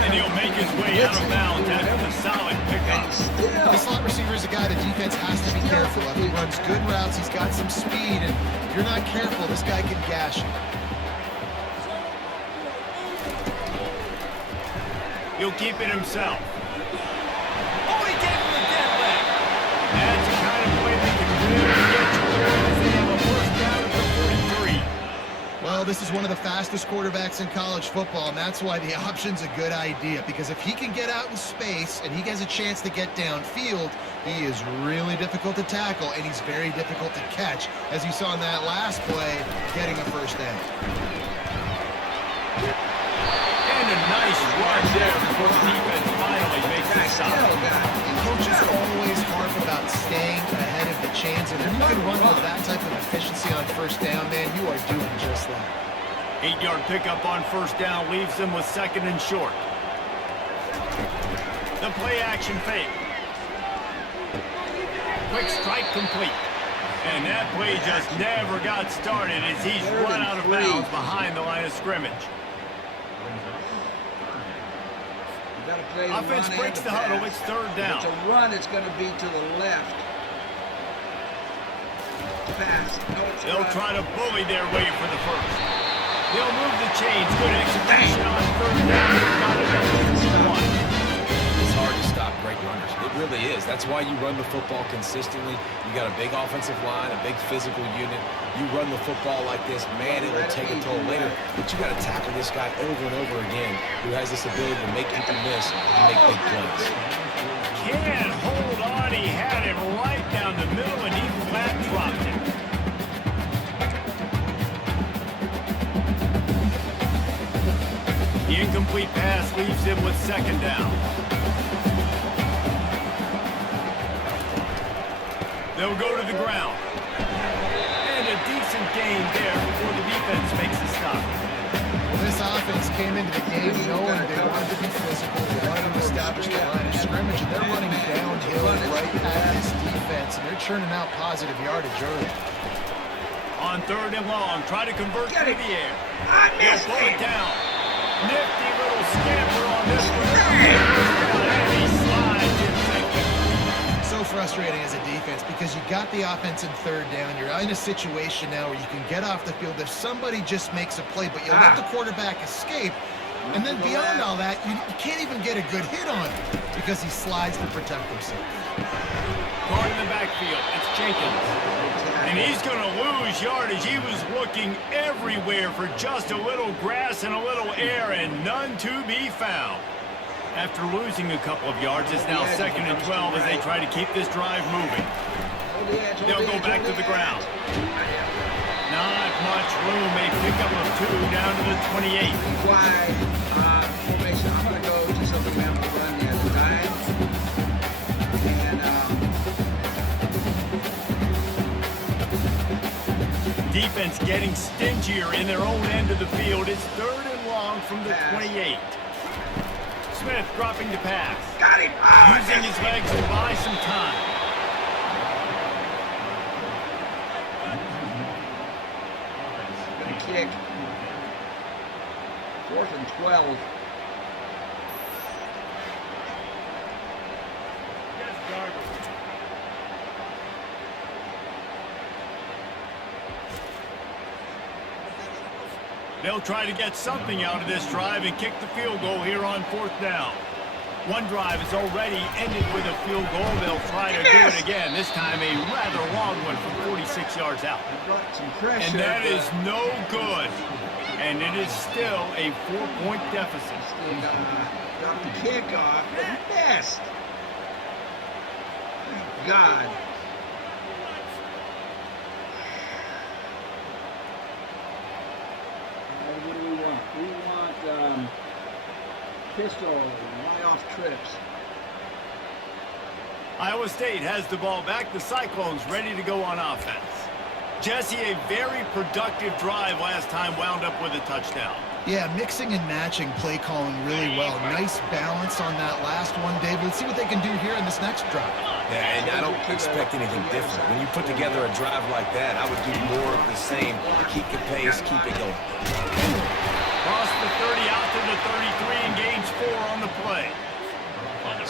And he'll make his way out of bounds after the solid pickup. The slot receiver is a guy the defense has to be careful of. He runs good routes. He's got some speed. And if you're not careful, this guy can gash you. He'll keep it himself. Oh, he gave him a dead leg. That's the kind of play that can really get you going as they have a first down at the 43. Well, this is one of the fastest quarterbacks in college football, and that's why the option's a good idea. Because if he can get out in space and he has a chance to get downfield, he is really difficult to tackle, and he's very difficult to catch, as you saw in that last play, getting a first down. And a nice run there before the defense finally makes the stop. Coaches always harp about staying ahead of the chains, and if you can run with that type of efficiency on first down, man, you are doing just that. 8-yard pickup on first down leaves them with second and short. The play action fake. Quick strike complete. And that play just never got started as he's run out of bounds behind the line of scrimmage. Offense breaks the huddle. It's third down. If it's a run, it's going to be to the left. Pass. No, They'll try to bully their way for the first. They'll move the chains. Good execution on third down. They've got it up to 1. It's hard to stop great runners. It really is. That's why you run the football consistently. You got a big offensive line, a big physical unit. You run the football like this, man, it will take a toll later. But you got to tackle this guy over and over again, who has this ability to make people miss and make big plays. Can't hold on. He had him right down the middle, and he flat dropped him. The incomplete pass leaves him with second down. They'll go to the ground. And a decent gain there before the defense makes a stop. Well, this offense came into the game knowing they wanted to be physical, they wanted to establish the line of scrimmage, and they're running downhill right at this defense, and they're churning out positive yardage early. On third and long, try to convert through the air. He'll pull it down. Nifty little scamper on this one. And he slides in safety. So frustrating as a defense because you got the offense in third down. You're in a situation now where you can get off the field if somebody just makes a play, but you let the quarterback escape. And then beyond all that, you can't even get a good hit on him because he slides to protect himself. Caught in the backfield. It's Jenkins. And he's going to lose yardage. He was looking everywhere for just a little grass and a little air, and none to be found. After losing a couple of yards, it's now second and 12 as they try to keep this drive moving. They'll go back to the ground. Not much room. A pickup of 2 down to the 28. Wide formation. I'm going to go to something we haven't run yet tonight. And defense getting stingier in their own end of the field. It's third and long from the 28. Smith dropping to pass. got him. Using his legs to buy some time. Gonna kick. 4th and 12. They'll try to get something out of this drive and kick the field goal here on 4th down. One drive has already ended with a field goal. They'll try to do it again. This time a rather long one from 46 yards out. And that is no good. And it is still a 4-point deficit. Got the kickoff and missed. Thank God. What do we want? We want pistol, lie-off trips. Iowa State has the ball back. The Cyclones ready to go on offense. Jesse, a very productive drive last time wound up with a touchdown. Yeah, mixing and matching play calling really well. Nice balance on that last one, David. Let's see what they can do here in this next drive. Yeah, and I don't expect anything different. When you put together a drive like that, I would do more of the same. Keep the pace, keep it going. Cross the 30 out to the 33 and gains 4 on the play.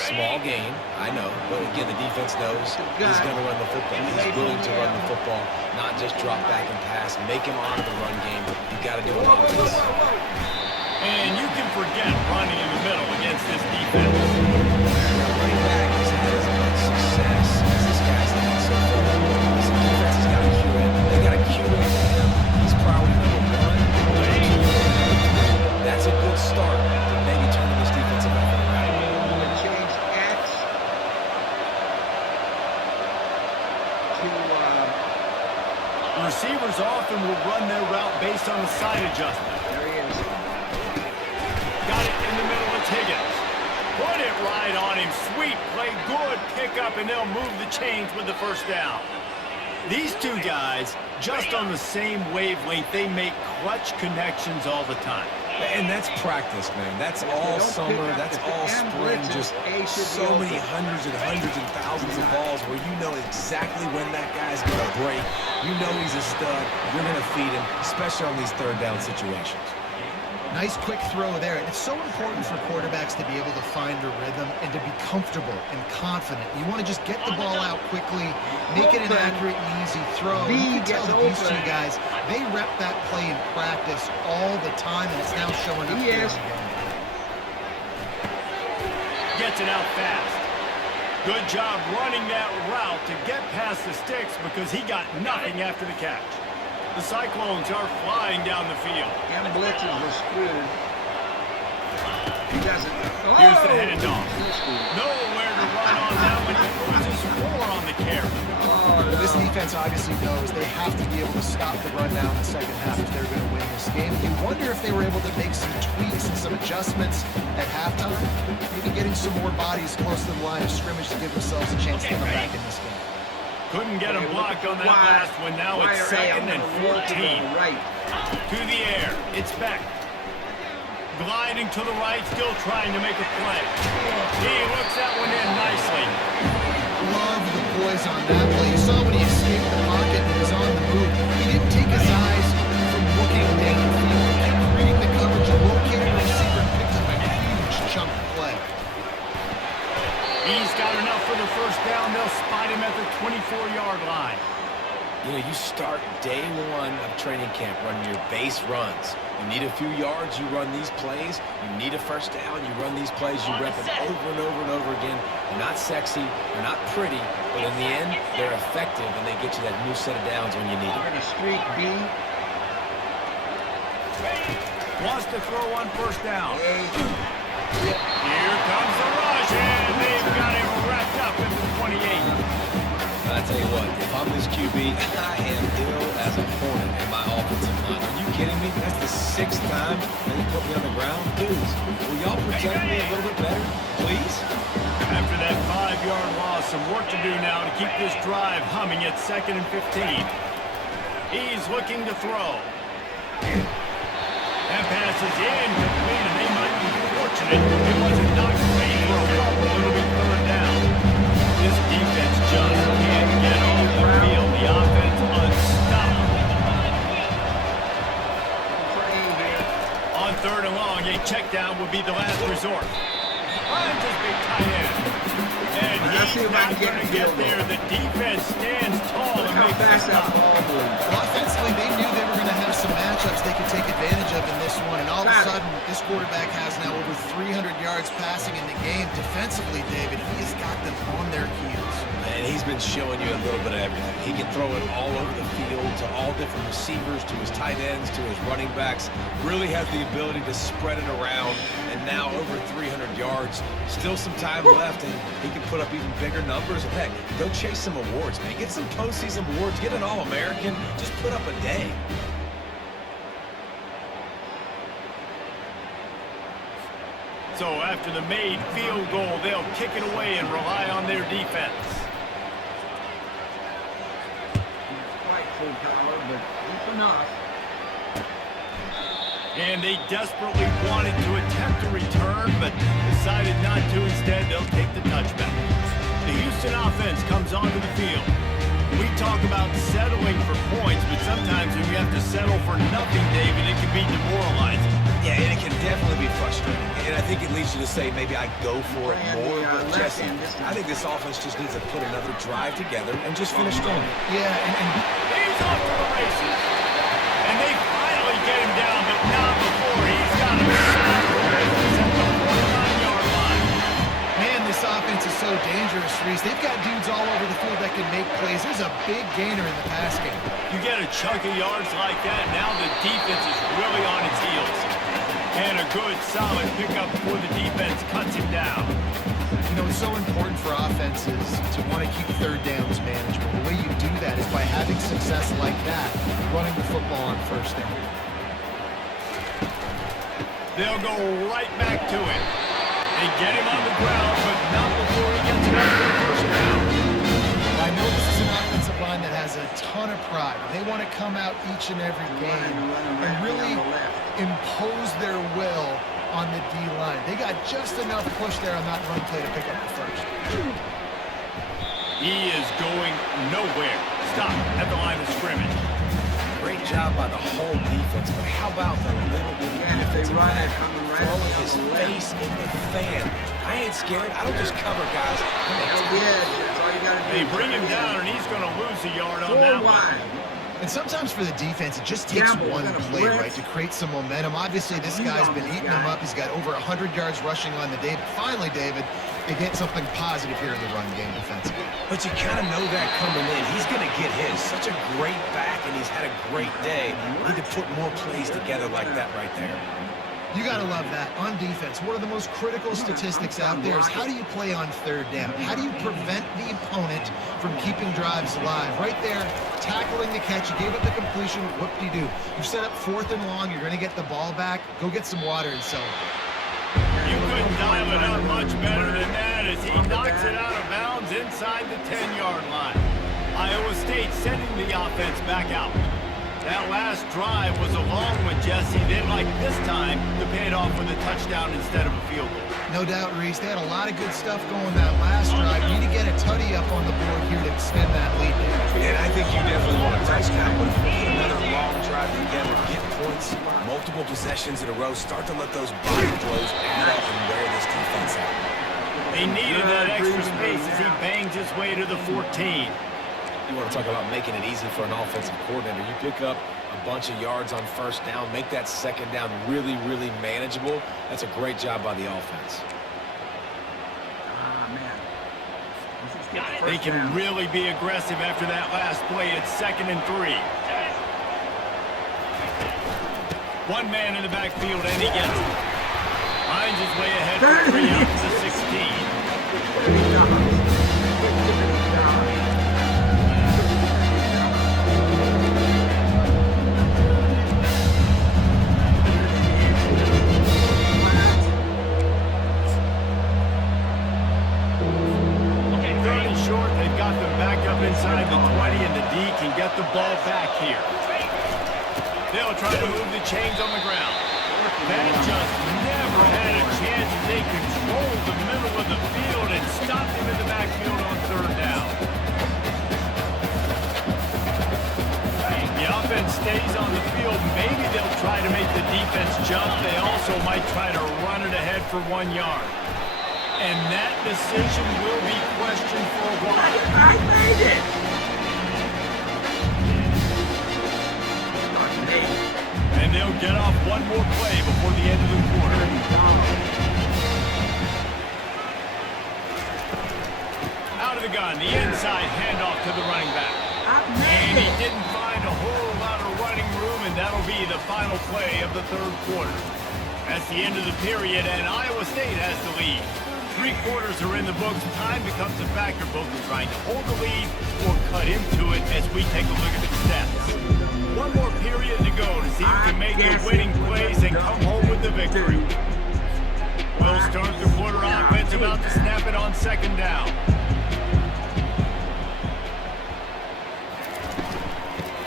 Small gain, I know, but again, the defense knows he's going to run the football. He's willing to run the football, not just drop back and pass, make him honor the run game. You've got to do a lot of this. And you can forget running in the middle against this defense. Running back has had as much success as this guy's had so far. This defense has got to cue in. They got to cue in to him. He's priority number 1. That's a good start to maybe turning this defensive effort around. Receivers often will run their route based on a side adjustment. There he is. Got it in the middle, it's Higgins. Put it right on him. Sweet play, good pickup, and they'll move the chains with the first down. These two guys, just on the same wavelength, they make clutch connections all the time. And that's practice, man. That's all summer. That's all spring. Just so many hundreds and thousands of balls where you know exactly when that guy's going to break. You know he's a stud. You're going to feed him, especially on these third down situations. Nice quick throw there. And it's so important for quarterbacks to be able to find a rhythm and to be comfortable and confident. You want to just get the ball out quickly, make it an accurate and easy throw. You can tell that these two guys, they rep that play in practice all the time, and it's now showing up here. Gets it out fast. Good job running that route to get past the sticks because he got nothing after the catch. The Cyclones are flying down the field. And blitzes are screwed. He doesn't. Oh! Here's the handoff. Nowhere to run on that one. He loses 4 on the carry. Well, this defense obviously knows they have to be able to stop the run down in the second half if they're going to win this game. You wonder if they were able to make some tweaks and some adjustments at halftime, maybe getting some more bodies close to the line of scrimmage to give themselves a chance to come back in this game. Couldn't get a block on that last one. Now it's 2nd and 14. To the air. It's Beck. Gliding to the right, still trying to make a play. He looks that one in nicely. Love the poise on that play. You saw when he escaped the pocket and was on the move. He didn't take his eyes from looking downfield. He kept reading the coverage, located the receiver, and picked up a huge chunk of play. He's got enough for the first down. They'll spot him at the 24-yard line. You know, you start day 1 of training camp running your base runs. You need a few yards, you run these plays. You need a first down, you run these plays. You rep them over and over and over again. They're not sexy, they're not pretty, but in the end, they're effective, and they get you that new set of downs when you need We're it. going to streak B. Wants to throw on first down. Here comes the rush, and they've got him wrapped up at the 28. I tell you what, if I'm this QB, I am ill as a hornet in my offensive line. Are you kidding me? That's the 6th time that he put me on the ground. Dudes, will y'all protect me a little bit better, please? After that 5-yard loss, some work to do now to keep this drive humming at 2nd and 15. He's looking to throw. That pass is incomplete, and they might be fortunate it wasn't knocked away for a fumble. It'll be 3rd down. This defense just can't get off the field. The offense unstoppable. On 3rd and long, a check down would be the last resort. Finds his big tight end. And he's not going to get there. The defense stands tall and makes the stop. Well, offensively, they knew they were going to have some matchups they could take advantage of in this one, and all of a sudden, this quarterback has now over 300 yards passing in the game. Defensively, David, he has got them on their heels. And he's been showing you a little bit of everything. He can throw it all over the field to all different receivers, to his tight ends, to his running backs. Really has the ability to spread it around, and now over 300 yards. Still some time left, and he can put up even bigger numbers. And heck, go chase some awards, man. Get some postseason awards. Get an All-American. Just put up a day. So after the made field goal, they'll kick it away and rely on their defense. Full power, but deep enough. And they desperately wanted to attempt a return, but decided not to. Instead, they'll take the touchback. The Houston offense comes onto the field. We talk about settling for points, but sometimes when you have to settle for nothing, David, it can be demoralizing. Yeah, and it can definitely be frustrating. And I think it leads you to say maybe I go for it more. But Jesse, I think this offense just needs to put another drive together and just finish strong. Yeah, and He's off to the races. And they finally get him down, but not before he's got him shot for business at the 49-yard line. man, this offense is so dangerous, Reese. They've got dudes all over the field that can make plays. There's a big gainer in the pass game. You get a chunk of yards like that, now the defense is really on its heels. And a good, solid pickup before the defense cuts him down. You know, it's so important for offenses to want to keep third downs manageable. The way you do that is by having success like that, running the football on first down. They'll go right back to him. They get him on the ground, but not before he gets back to the first down. I know this is an offensive line that has a ton of pride. They want to come out each and every game and really impose their will on the D-line. They got just enough push there on that run play to pick up the first. He is going nowhere. Stop at the line of scrimmage. Great job by the whole defense, but how about the little bit of defensive back throwing his face in the fan? I ain't scared. I don't just cover guys. They bring him down, and he's going to lose a yard on that one. And sometimes for the defense, it just takes one play, right, to create some momentum. Obviously, this guy's been eating them up. He's got over 100 yards rushing on the day. But finally, David, they get something positive here in the run game defensively. But you kind of know that coming in. He's going to get his. Such a great back, and he's had a great day. Need to put more plays together like that right there. You got to love that. On defense, one of the most critical statistics out there is how do you play on third down? How do you prevent the opponent from keeping drives alive? Right there, tackling the catch. You gave up the completion. What do? You set up 4th and long. You're going to get the ball back. Go get some water and celebrate. You couldn't dial it up much better than that as he knocks it out of bounds inside the 10-yard line. Iowa State sending the offense back out. That last drive was a long one, Jesse. They'd like this time to pay it off with a touchdown instead of a field goal. No doubt, Reese. They had a lot of good stuff going that last drive. You need to get a tutty up on the board here to extend that lead. And I think you definitely want a touchdown, but if you put another long drive together, get points, multiple possessions in a row, start to let those body blows add up and wear this defense out. They needed that extra space as he bangs his way to the 14. You want to talk about making it easy for an offensive coordinator. You pick up a bunch of yards on first down, make that second down really, really manageable. That's a great job by the offense. They can really be aggressive after that last play. It's 2nd and 3. One man in the backfield, and he gets it. Finds his way ahead for 3 out to the 16. Inside the 20, and the D can get the ball back here. They'll try to move the chains on the ground. That just never had a chance as they controlled the middle of the field and stopped him in the backfield on 3rd down. The offense stays on the field. Maybe they'll try to make the defense jump. They also might try to run it ahead for 1 yard. And that decision will be questioned for a while. I made it! And they'll get off one more play before the end of the quarter. Out of the gun, the inside handoff to the running back. And he didn't find a whole lot of running room, and that'll be the final play of the 3rd quarter. That's the end of the period, and Iowa State has the lead. 3 quarters are in the books. Time becomes a factor, both in trying to hold the lead or cut into it as we take a look at the stats. One more period to go to see who can make the winning plays and come home with the victory. We'll start the quarter offense, about to snap it on 2nd down.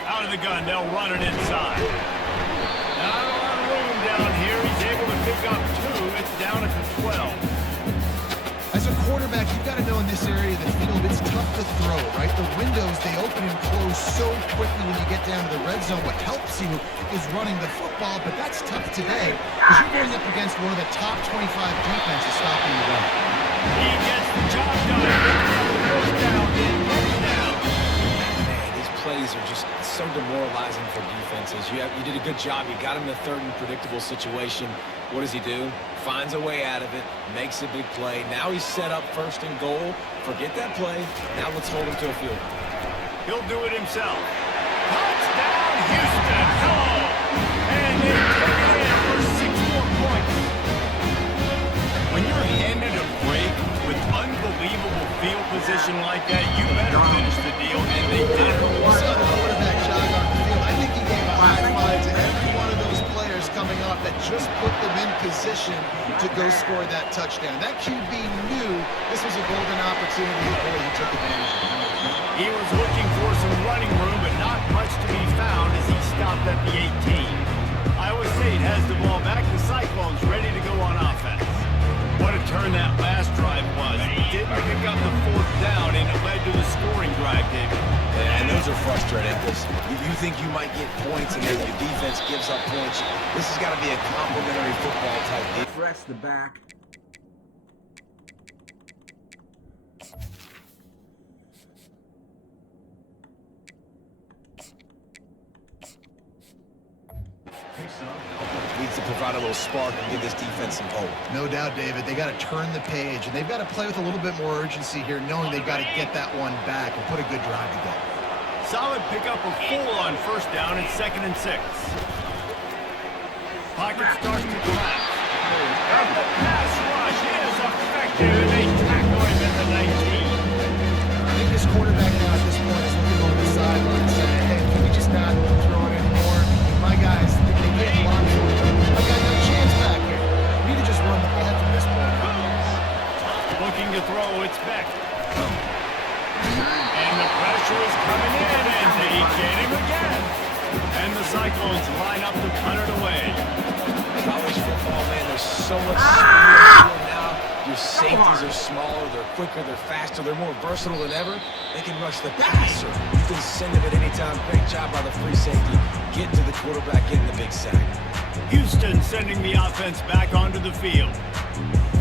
Out of the gun, they'll run it inside. Not a lot of room up 2. It's down at the 12. As a quarterback, you've got to know in this area of the field, it's tough to throw, right? The windows, they open and close so quickly when you get down to the red zone. What helps you is running the football, but that's tough today because you're going up against one of the top 25 defenses stopping the run. He gets the job done. First down in touchdown. Man, these plays are just so demoralizing for defenses. You did a good job. You got him in a third and predictable situation. What does he do? Finds a way out of it, makes a big play. Now he's set up 1st and goal. Forget that play. Now let's hold him to a field goal. He'll do it himself. Touchdown, Houston. Hello. And they take it in for 6 more points. When you're handed a break with unbelievable field position like that, you better finish the deal, and they did. You saw the quarterback jog on the field. I think he gave a high five to every one of those players coming off that just put them in position to go score that touchdown. That QB knew this was a golden opportunity. Boy, he took advantage of it. He was looking for some running room, but not much to be found as he stopped at the 18. Iowa State has the ball back. The Cyclones ready to go on offense. What a turn that last drive was. Didn't pick up the 4th down, and it led to the scoring drive, David. Yeah, and those are frustrating because you think you might get points, and then your defense gives up points. This has got to be a complimentary football type game. Press the back. Needs to provide a little spark and give this defense some hope. No doubt, David. They got to turn the page, and they've got to play with a little bit more urgency here, knowing they've got to get that one back and put a good drive together. Solid pickup of 4 on 1st down and 2nd and 6. Pocket starts to collapse. And the pass rush is effective, and they tackle him at the 19. I think this quarterback now at this point is looking over the sideline and saying, hey, can we just not throw it anymore? My guys, they get blocked for it. I got no chance back here. We need to just run the ball from this point. Looking to throw, it's Beck. And the pressure is coming in, and they get him again. And the Cyclones line up to punt it away. College football, man, there's so much speed now. Your safeties are smaller, they're quicker, they're faster, they're more versatile than ever. They can rush the passer. You can send it at any time. Great job by the free safety. Get to the quarterback, getting the big sack. Houston sending the offense back onto the field.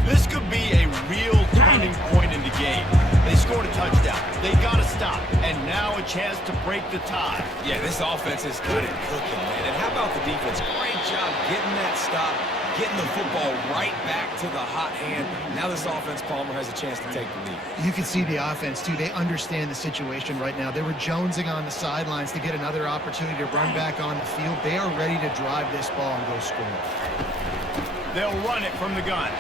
This could be a real turning point in the game. They scored a touchdown. They got to stop. And now a chance to break the tie. Yeah, this offense has got it cooking, man. And how about the defense? Great job getting that stop, getting the football right back to the hot hand. Now this offense, Palmer, has a chance to take the lead. You can see the offense, too. They understand the situation right now. They were jonesing on the sidelines to get another opportunity to run back on the field. They are ready to drive this ball and go score. They'll run it from the gun.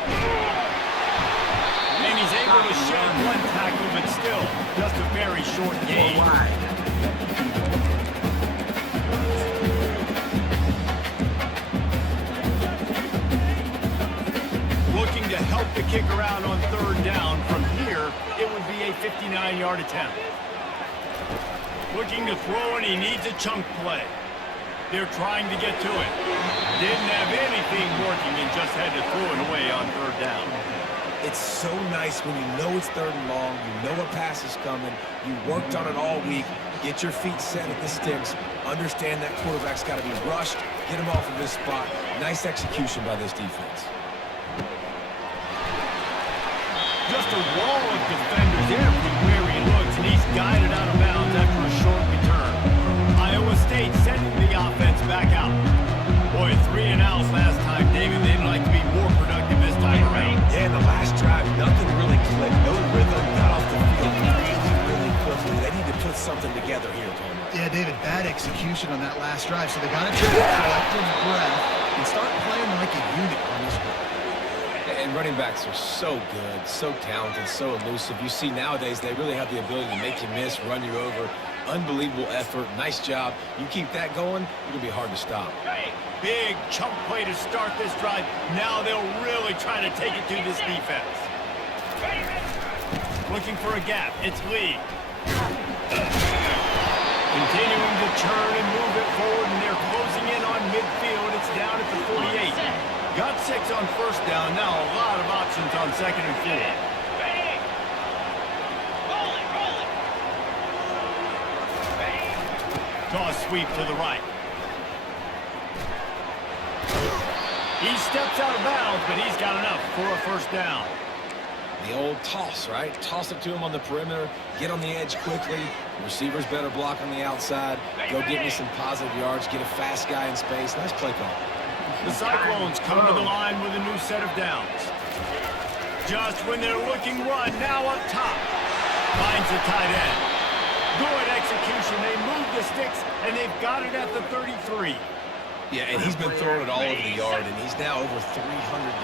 And he's able to shed 1 tackle, but still just a very short gain. Looking to help the kicker out on 3rd down. From here, it would be a 59-yard attempt. Looking to throw, and he needs a chunk play. They're trying to get to it. Didn't have anything working and just had to throw it away on 3rd down. It's so nice when you know it's 3rd and long, you know a pass is coming, you worked on it all week, get your feet set at the sticks, understand that quarterback's got to be rushed, get him off of his spot. Nice execution by this defense. Just a wall of defenders everywhere he looks, and he's guided out of bounds after a short return. Iowa State sending the offense back out. Boy, 3 and out last time, David. They'd like to be more productive this time around. Yeah, in the last drive, nothing really clicked. No rhythm, got off the field really quickly. They need to put something together here, Palmer. Yeah, David, bad execution on that last drive, so they got to take a collective breath and start playing like a unit on this one. And running backs are so good, so talented, so elusive. You see nowadays they really have the ability to make you miss, run you over. Unbelievable effort. Nice job. You keep that going, it'll be hard to stop. Big chunk play to start this drive. Now they'll really try to take it to this defense. Looking for a gap. It's Lee. Continuing to turn and move it forward, and they're closing in on midfield. It's down at the 48. Got 6 on first down. Now a lot of options on second and 4. Ready. Roll it, roll it. Ready. Toss sweep to the right. He steps out of bounds, but he's got enough for a first down. The old toss, right? Toss it to him on the perimeter, get on the edge quickly. The receivers better block on the outside. Go get me some positive yards, get a fast guy in space. Nice play call. The Cyclones come to the line with a new set of downs. Just when they're looking run, now up top. Finds the tight end. Good execution. They move the sticks, and they've got it at the 33. Yeah, and he's been throwing it all over the yard, and he's now over 300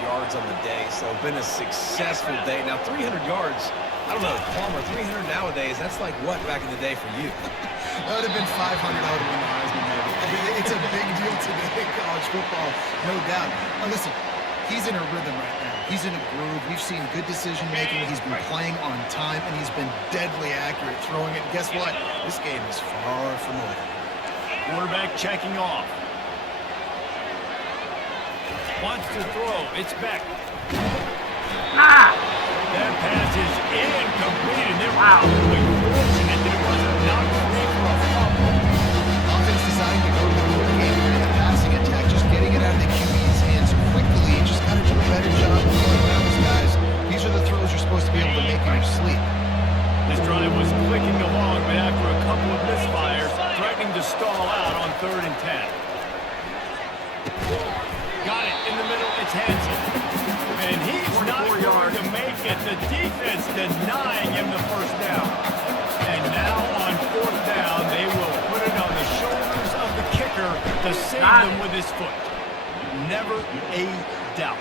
yards on the day, so been a successful day. Now, 300 yards, I don't know, Palmer, 300 nowadays, that's like what back in the day for you? That would have been 500 out of the Heisman, maybe. I mean, it's a big deal today in college football, no doubt. Now, listen, he's in a rhythm right now. He's in a groove. We've seen good decision-making. He's been playing on time, and he's been deadly accurate throwing it. And guess what? This game is far from over. Quarterback checking off. Wants to throw. It's back. That pass is incomplete, and they're probably fortunate that it wasn't knocked free for a fumble. Offense designed to go to the game with the passing attack, just getting it out of the QB's hands quickly. You just got to do a better job of throwing around those guys. These are the throws you're supposed to be able to make in your sleep. This drive was clicking along, but after a couple of misfires, threatening to stall out on 3rd and 10. Got it in the middle. It's Hansen. And he's not going to make it. The defense denying him the first down. And now on 4th down, they will put it on the shoulders of the kicker to save them with his foot. Never a doubt.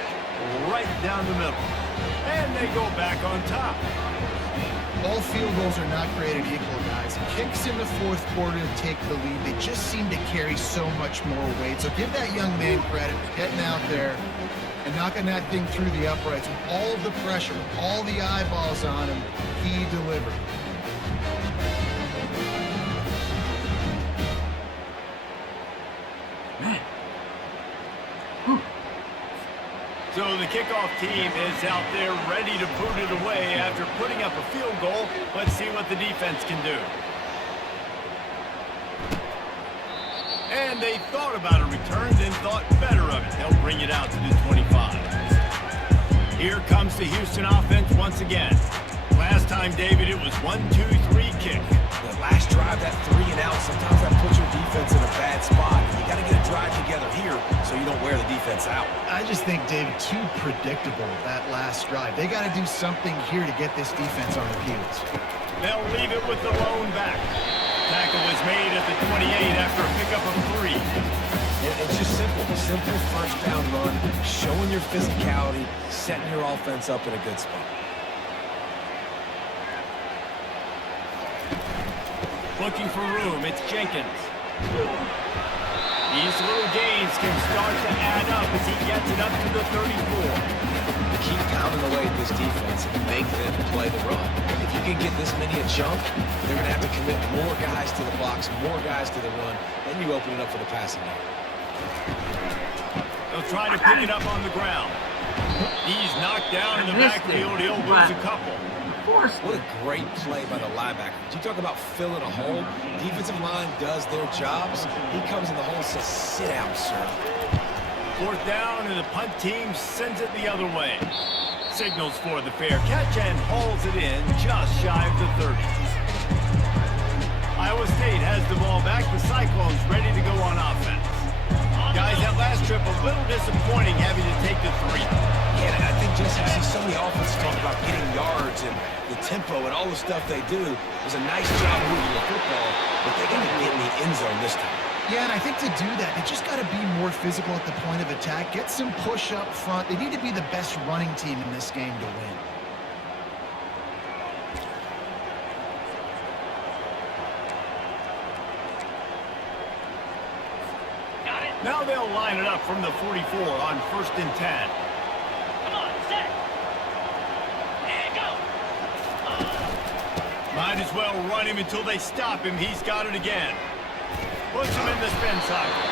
Right down the middle. And they go back on top. All field goals are not created equal, guys. Kicks in the 4th quarter to take the lead. They just seem to carry so much more weight. So give that young man credit for getting out there and knocking that thing through the uprights with all of the pressure, with all the eyeballs on him. He delivered. So the kickoff team is out there ready to boot it away after putting up a field goal. Let's see what the defense can do. And they thought about a return, then thought better of it. They'll bring it out to the 25. Here comes the Houston offense once again. Last time, David, it was 1-2-3 kick. The last drive, that 3 and out, sometimes that puts your defense in a bad spot. You got to get a drive together here so you don't wear the defense out. I just think, David, too predictable that last drive. They got to do something here to get this defense on their heels. They'll leave it with the lone back. Tackle was made at the 28 after a pickup of 3. It's just simple. Simple first down run, showing your physicality, setting your offense up in a good spot. Looking for room, it's Jenkins. These little gains can start to add up as he gets it up to the 34. Keep pounding away at this defense and make them play the run. If you can get this many a chunk, they're going to have to commit more guys to the box, more guys to the run, then you open it up for the passing game. They'll try to pick it up on the ground. He's knocked down in the backfield. He'll lose a couple. What a great play by the linebacker. You talk about filling a hole. Defensive line does their jobs. He comes in the hole and says, sit out, sir. 4th down, and the punt team sends it the other way. Signals for the fair catch and hauls it in just shy of the 30. Iowa State has the ball back. The Cyclones ready to go on offense. Guys, that last trip a little disappointing having to take the 3. Yeah, and I think just you see so many offenses talk about getting yards and the tempo and all the stuff they do. It was a nice job moving the football, but they got to get in the end zone this time. Yeah, and I think to do that, they just got to be more physical at the point of attack. Get some push up front. They need to be the best running team in this game to win. Now they'll line it up from the 44 on 1st and 10. Come on, set. And go. Might as well run him until they stop him. He's got it again. Puts him in the spin cycle.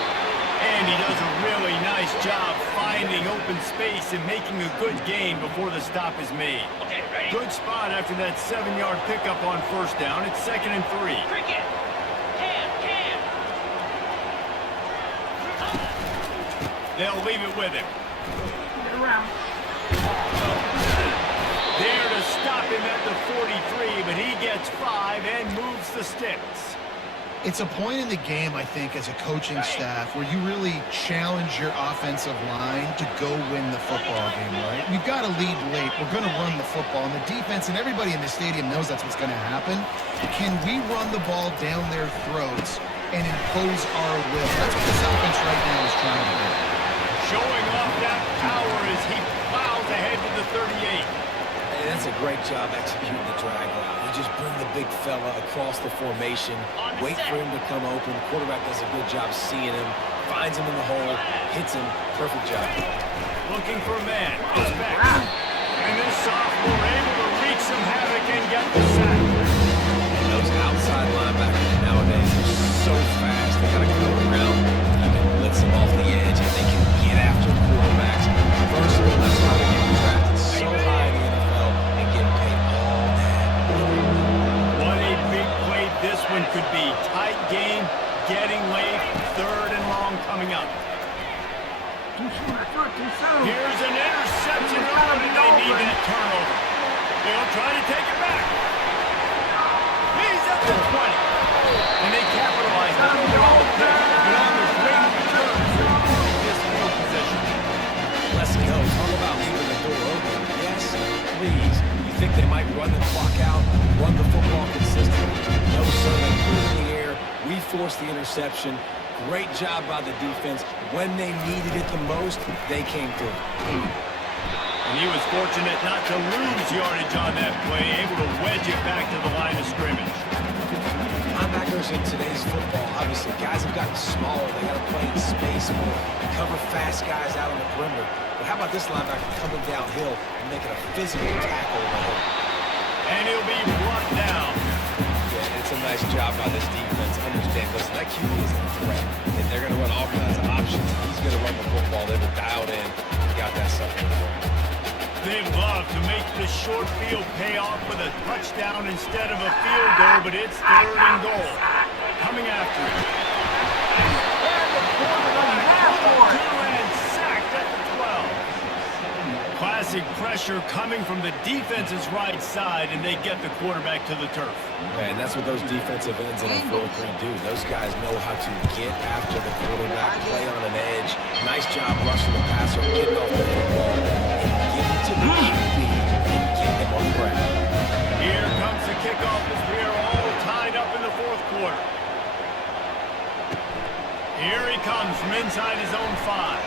And he does a really nice job finding open space and making a good gain before the stop is made. Okay, ready? Good spot after that 7-yard pickup on first down. It's 2nd and 3. Cricket. Cam. They'll leave it with him. Get around. There to stop him at the 43, but he gets 5 and moves the sticks. It's a point in the game, I think, as a coaching staff where you really challenge your offensive line to go win the football game, right? We've got to lead late. We're going to run the football. And the defense and everybody in the stadium knows that's what's going to happen. Can we run the ball down their throats and impose our will? That's what this offense right now is trying to do. Showing off that power as he plows ahead to the 38. And that's a great job executing the drag route. You just bring the big fella across the formation, wait for him to come open. The quarterback does a good job seeing him, finds him in the hole, hits him. Perfect job. Looking for a man. Goes back. And this sophomore able to wreak some havoc and get the sack. And those outside linebackers nowadays are so fast. They got to come around. You can blitz them off the edge, and they can get after quarterbacks. First of all, that's why they're getting drafted so high in the NFL and getting paid all that. What a big play this one could be. Tight game, getting late, 3rd and long coming up. Too soon. I threw it too soon. Here's an interception early, and they need that turnover. They'll try to take it back. He's at the 20. And they capitalize not only on the pick, but on the great return for this field position. Let's go. Talk about leaving the door open. Yes, please. You think they might run the clock out, run the football consistently? No, sir. They put it in the air. We forced the interception. Great job by the defense. When they needed it the most, they came through. And he was fortunate not to lose yardage on that play, able to wedge it back to the line of scrimmage. Linebackers in today's football, obviously, guys have gotten smaller. They got to play in space more, cover fast guys out on the perimeter. But how about this linebacker coming downhill and making a physical tackle in the hole? And he'll be brought down. Yeah, it's a nice job by this defense. Understand, listen, that QB is a threat, and they're going to run all kinds of options. He's going to run the football. They were dialed in. Got that stuff in the hole. They'd love to make the short field pay off with a touchdown instead of a field goal, but it's 3rd and goal. Coming after it. And sacked at the 12. Classic pressure coming from the defense's right side, and they get the quarterback to the turf. Man, that's what those defensive ends in a 4-3 do. Those guys know how to get after the quarterback, play on an edge. Nice job rushing the passer, getting off the football, and getting to the QB and getting him on the ground. Here comes the kickoff as we are all tied up in the 4th quarter. Here he comes from inside his own 5.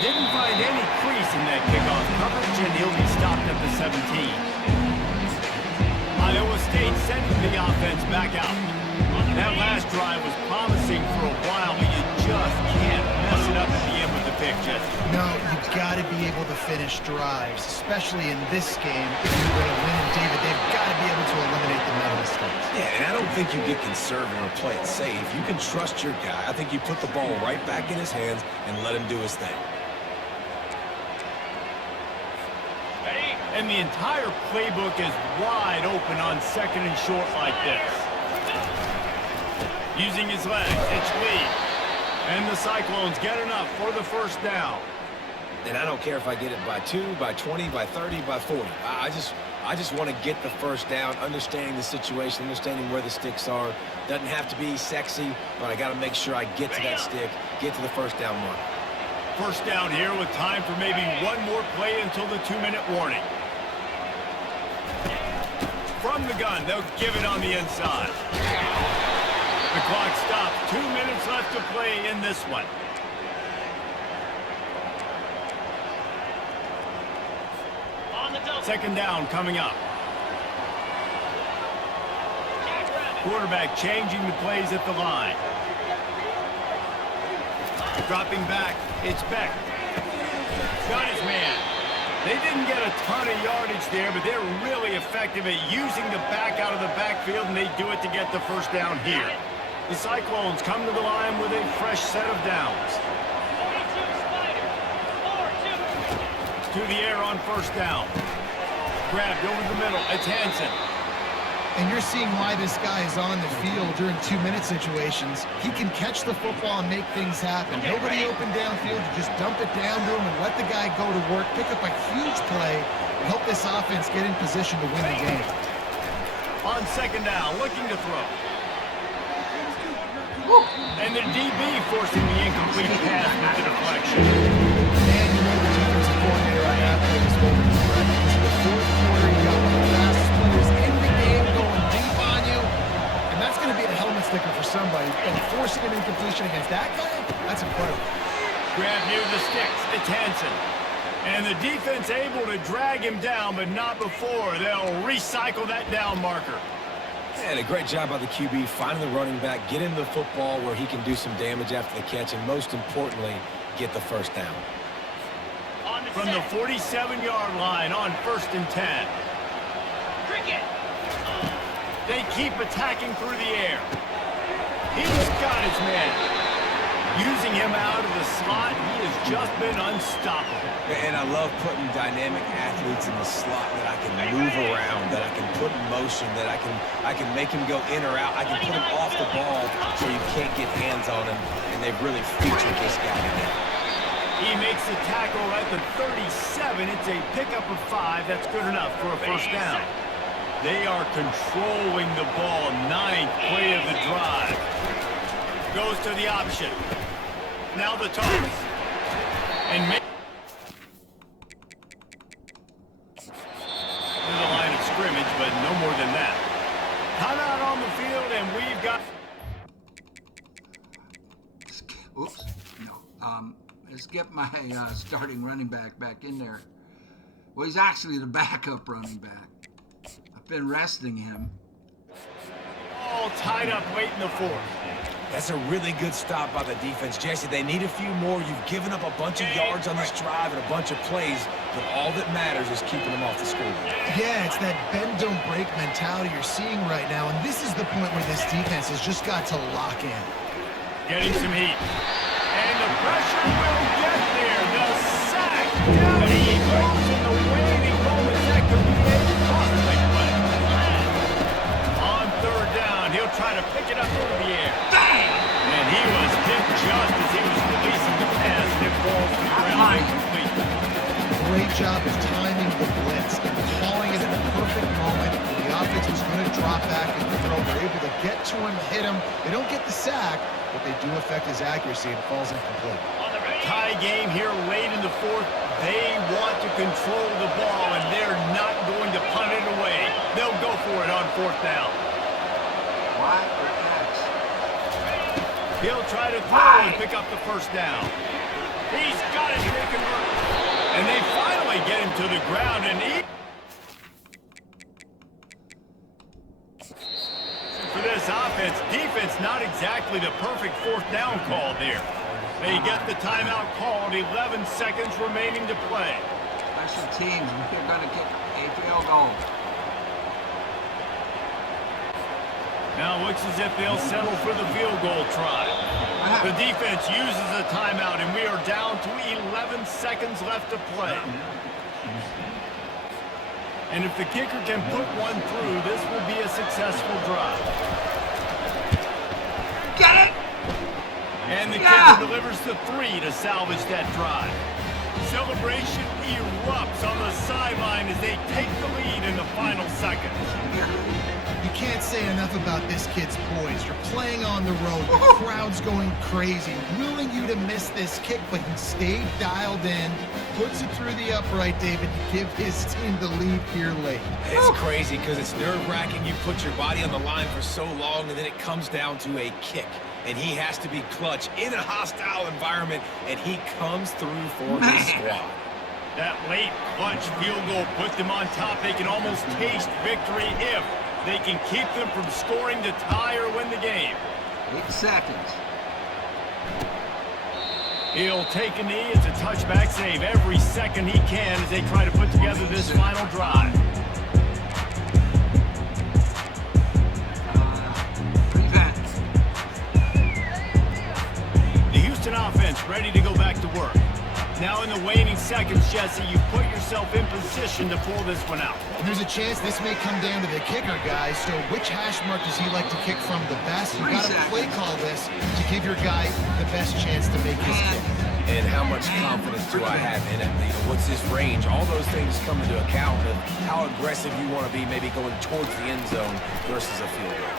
Didn't find any crease in that kickoff coverage, and he'll be stopped at the 17. Iowa State sending the offense back out. That last drive was promising for a while, but you just can't mess it up at the end with the pick, Jesse. No, you've got to be able to finish drives, especially in this game. If you're going to win, David, they've got to be able to eliminate the mental mistakes. Yeah, and I don't think you get conservative or play it safe. You can trust your guy. I think you put the ball right back in his hands and let him do his thing. And the entire playbook is wide open on 2nd and short like this. Using his legs, it's lead. And the Cyclones get enough for the 1st down. And I don't care if I get it by 2, by 20, by 30, by 40. I just want to get the 1st down, understanding the situation, understanding where the sticks are. Doesn't have to be sexy, but I got to make sure I get to that stick, get to the 1st down mark. 1st down here with time for maybe one more play until the 2-minute warning. From the gun, they'll give it on the inside. The clock stops. 2 minutes left to play in this one. On the double. 2nd down coming up. Quarterback changing the plays at the line. Dropping back, it's Beck. Got his man. They didn't get a ton of yardage there, but they're really effective at using the back out of the backfield, and they do it to get the 1st down here. The Cyclones come to the line with a fresh set of downs. 42 Spider. 4-2. To the air on first down. Grabbed over the middle. It's Hansen. And you're seeing why this guy is on the field during 2-minute situations. He can catch the football and make things happen. Nobody open downfield. You just dump it down to him and let the guy go to work, pick up a huge play, and help this offense get in position to win the game. On second down, looking to throw. And the DB forcing the incomplete pass with the deflection. And you know the defensive coordinator I have here is holding his breath because in the fourth quarter, you got one of the fastest players in the game going deep on you. And that's going to be a helmet sticker for somebody. And forcing an incompletion against that guy, that's incredible. Grab near the sticks. It's Hansen. And the defense able to drag him down, but not before. They'll recycle that down marker. And a great job by the QB finding the running back, get him the football where he can do some damage after the catch, and most importantly, get the first down. From the 47-yard line on 1st and 10. Cricket. They keep attacking through the air. He's got his man. Using him out of the slot, he has just been unstoppable. And I love putting dynamic athletes in the slot that I can move around, that I can put in motion, that I can make him go in or out. I can put him off the ball so you can't get hands on him, and they've really featured this guy today. He makes the tackle at the 37. It's a pickup of 5. That's good enough for a first down. They are controlling the ball. 9th play of the drive. Goes to the option. Now the toss. And to the line of scrimmage, but no more than that. Timeout on the field, and we've got... Oops. No. Let's get my starting running back in there. Well, he's actually the backup running back. I've been resting him. All tied up late in the fourth. That's a really good stop by the defense. Jesse, they need a few more. You've given up a bunch of yards on this drive and a bunch of plays, but all that matters is keeping them off the score. Yeah, it's that bend, don't break mentality you're seeing right now, and this is the point where this defense has just got to lock in. Getting some heat. And the pressure will get there. The sack down he goes in the waning moments. That could be a costly play. On third down, he'll try to pick it up over the air. And he was hit just as he was releasing the pass. It falls to the ground incomplete. Great job of timing the blitz and calling it at the perfect moment. The offense was going to drop back and throw. They're able to get to him, hit him. They don't get the sack, but they do affect his accuracy and it falls incomplete. Tie game here late in the fourth. They want to control the ball, and they're not going to punt it away. They'll go for it on 4th down. Why or X? He'll try to throw and pick up the first down. He's got it. They convert. And they finally get him to the ground, and for this offense, defense not exactly the perfect 4th down call there. They get the timeout called, 11 seconds remaining to play. Special teams, we're going to kick a field goal. Now it looks as if they'll settle for the field goal try. The defense uses a timeout, and we are down to 11 seconds left to play. And if the kicker can put one through, this will be a successful drive. Get it! And the kicker delivers the 3 to salvage that drive. Celebration erupts on the sideline as they take the lead in the final seconds. You can't say enough about this kid's poise. You're playing on the road. The crowd's going crazy, willing you to miss this kick, but he stayed dialed in, puts it through the upright, David, to give his team the lead here late. It's crazy because it's nerve-wracking. You put your body on the line for so long, and then it comes down to a kick. And he has to be clutch in a hostile environment, and he comes through for his squad. That late clutch field goal puts them on top. They can almost taste victory if they can keep them from scoring to tie or win the game. 8 seconds. He'll take a knee. It's a touchback save every second he can as they try to put together this final drive. Prevent. ready to go back to work. Now in the waning seconds, Jesse, you put yourself in position to pull this one out. And there's a chance this may come down to the kicker, guys. So which hash mark does he like to kick from the best? You got to play call this to give your guy the best chance to make his kick. And how much confidence do I have in it? You know, what's his range? All those things come into account of how aggressive you want to be, maybe going towards the end zone versus a field goal.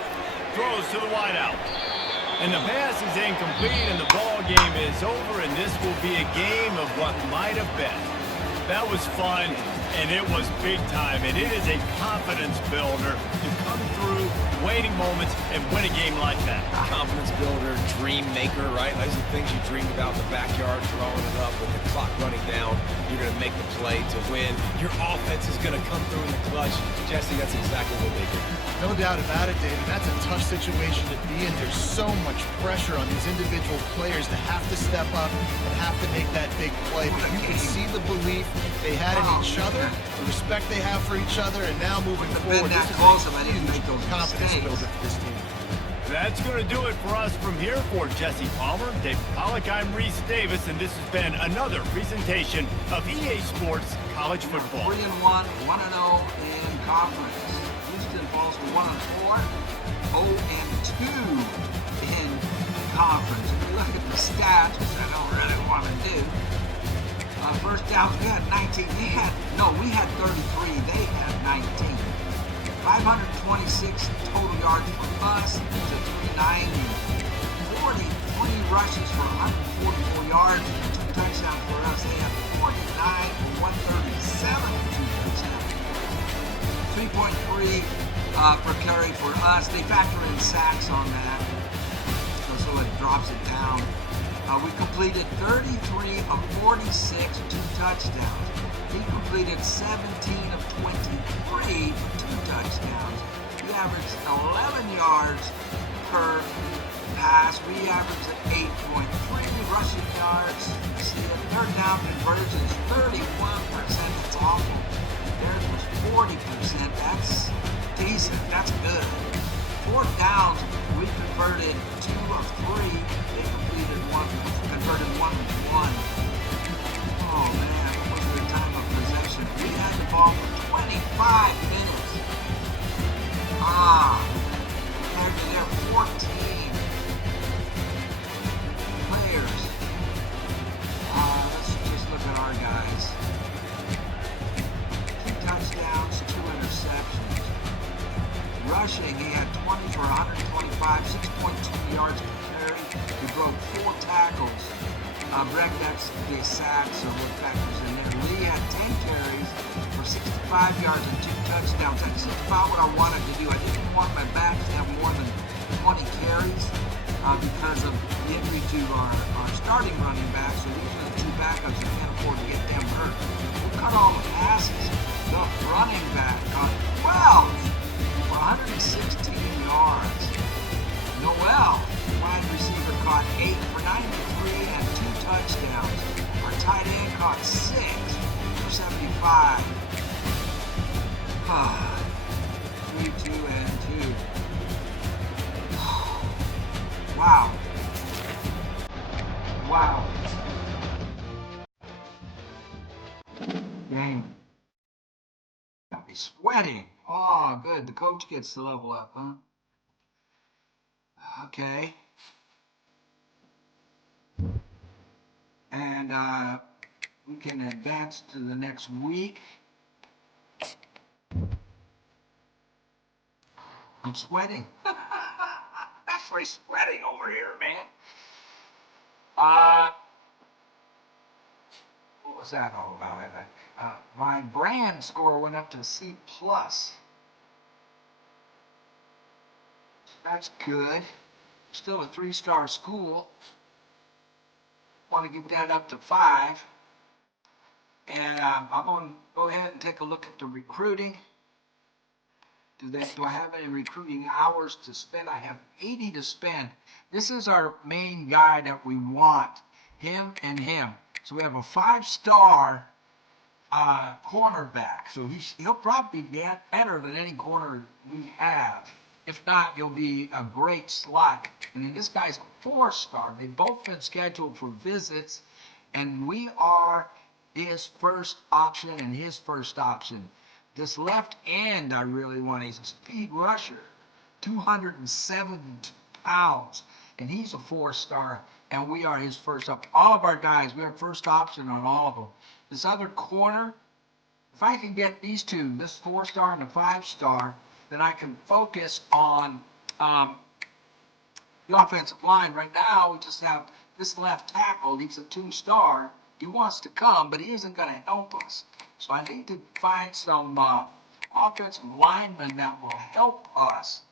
Throws to the wideout. And the pass is incomplete, and the ball game is over, and this will be a game of what might have been. That was fun, and it was big time, and it is a confidence builder to come through waiting moments and win a game like that. Confidence builder, dream maker, right? Those are the things you dream about in the backyard, throwing it up with the clock running down. You're going to make the play to win. Your offense is going to come through in the clutch. Jesse, that's exactly what they do. No doubt about it, David. That's a tough situation to be in. There's so much pressure on these individual players to have to step up and have to make that big play. But you can see the belief they had in each other, the respect they have for each other, and now moving forward, this is a huge confidence builder for this team. That's going to do it for us from here. For Jesse Palmer, Dave Pollock, I'm Reese Davis, and this has been another presentation of EA Sports College Football. 3-1, 1-0 in conference. Houston falls to 1-4, 0-2 in conference. If you look at the stats, which I don't really want to do, first downs, we had 19. We had 33. They had 19. 526 total yards for us to 390. 20 rushes for 144 yards, 2 touchdowns for us. They had 49 for 137, 2 touchdowns. 3.3 per carry for us. They factor in sacks on that, so it drops it down. We completed 33 of 46, 2 touchdowns. He completed 17 of 23 for 2 touchdowns. He averaged 11 yards per pass. We averaged 8.3 rushing yards. You see it. Third down conversions, 31%. That's awful. Theirs was 40%. That's decent. That's good. Fourth downs, we converted 2 of 3. They converted 1 of 1. Oh man, what was their time of possession? We had the ball for 25 minutes. Compared to their 14 players. Let's just look at our guys. 2 touchdowns, 2 interceptions. Rushing, he had 20 for 125, 6.2 yards per carry. He broke 4 tackles. Breck, that's the sacks or what factors in there. Lee had 10 carries for 65 yards and 2 touchdowns. That's about what I wanted to do. I didn't want my backs to have more than 20 carries because of the injury to our starting running back. So these are the 2 backups. You can't afford to get them hurt. We'll cut all the passes. The running back got 12 for 116 yards. Noel, wide receiver, caught 8 for 93 and 2 touchdowns. Our tight end caught 6 for 75. 3, 2, and 2. Wow. Wow. Game. Got me sweating. Oh, good. The coach gets to level up, huh? Okay. And we can advance to the next week. I'm sweating. Actually sweating over here, man. What was that all about? My brand score went up to C+. That's good. Still a 3-star school. Want to get that up to 5. And I'm going to go ahead and take a look at the recruiting. Do I have any recruiting hours to spend? I have 80 to spend. This is our main guy that we want. Him and him. So we have a 5-star cornerback. So he'll probably be better than any corner we have. If not, he'll be a great slot. And then this guy's 4-star. They've both been scheduled for visits, and we are his first option and his first option. This left end I really want. He's a speed rusher, 207 pounds, and he's a 4-star, and we are his first up. All of our guys, we are first option on all of them. This other corner, if I can get these two, this 4-star and the 5-star, then I can focus on the offensive line. Right now, we just have this left tackle. He's a 2-star. He wants to come, but he isn't going to help us. So I need to find some offensive linemen that will help us.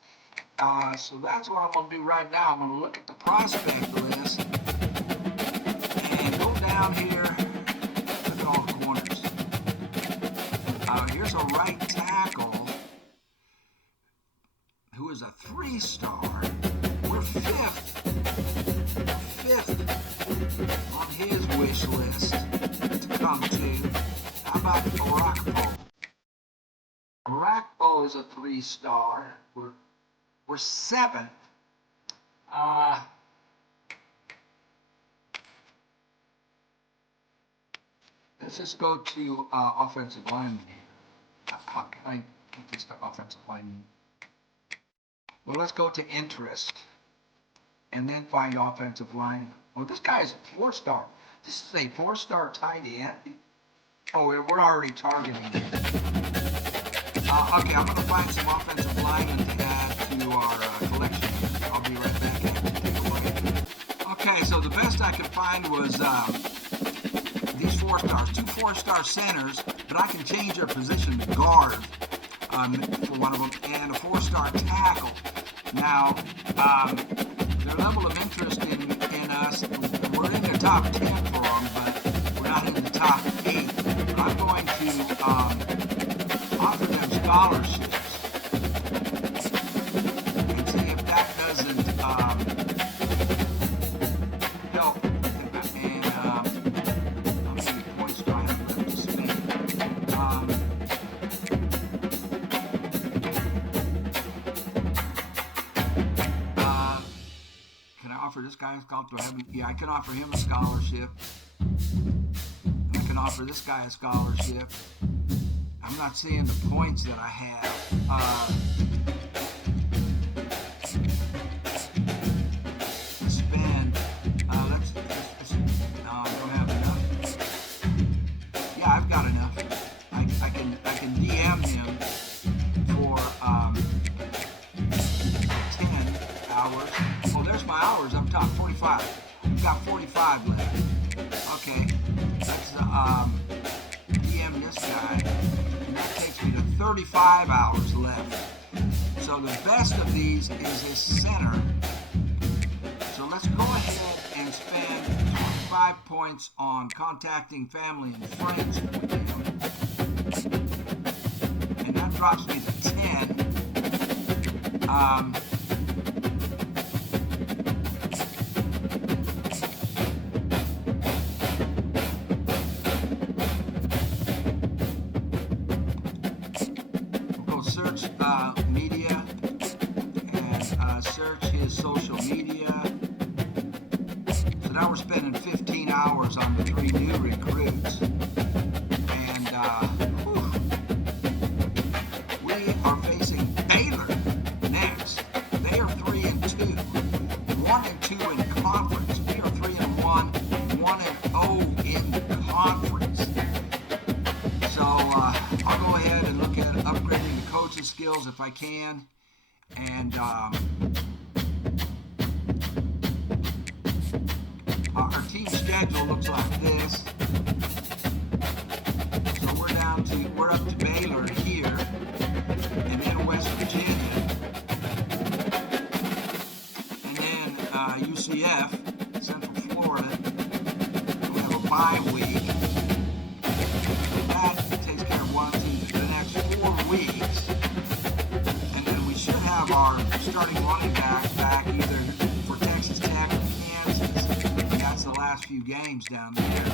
So that's what I'm going to do right now. I'm going to look at the prospect list and go down here. Look at all the corners. Here's a right tackle who is a 3-star. We're fifth on his wish list to come to. How about Ahhhhhhh? Ahhhhhhh is a 3-star. We're 7th. Let's just go to offensive lineman here. How can I get this to offensive lineman? Well, let's go to interest and then find offensive line. Well, this guy is a 4-star. This is a 4-star tight end. Oh, we're already targeting it. Okay, I'm going to find some offensive linemen to add to our collection. I'll be right back after the takeaway. Okay, so the best I could find was these 4-stars, 2 4-star centers, but I can change their position to guard for one of them, and a 4-star tackle. Now, their level of interest in us, we're in the top 10 for them, but we're not in the top 8. But I'm going to offer them scholarships and see if that doesn't help. And how many points do I have left to spend? Can I offer this guy a scholarship? Yeah, I can offer him a scholarship. I can offer this guy a scholarship. I'm not seeing the points that I have. Spend. No, I don't have enough. Yeah, I've got enough. I can DM him for 10 hours. Oh, there's my hours up top. 45. I've got 45 left. Okay, let's DM this guy. That takes me to 35 hours left. So the best of these is this center. So let's go ahead and spend 25 points on contacting family and friends with him. And that drops me to 10. Search media and search his social media. So now we're spending 15 hours on the 3 new recruits. And we are facing Baylor next. They are 3-2, 1-2 in conference. We are 3-1, 1-0 in conference. So I'll go ahead and look at upgrading the coaching skills if I can. And our team schedule looks like this. So we're up to Baylor here, and then West Virginia, and then UCF, Central Florida. We have a bye week. That takes care of 1, 2, the next 4 weeks. And then we should have our starting running back either for Texas Tech or Kansas. That's the last few games down there.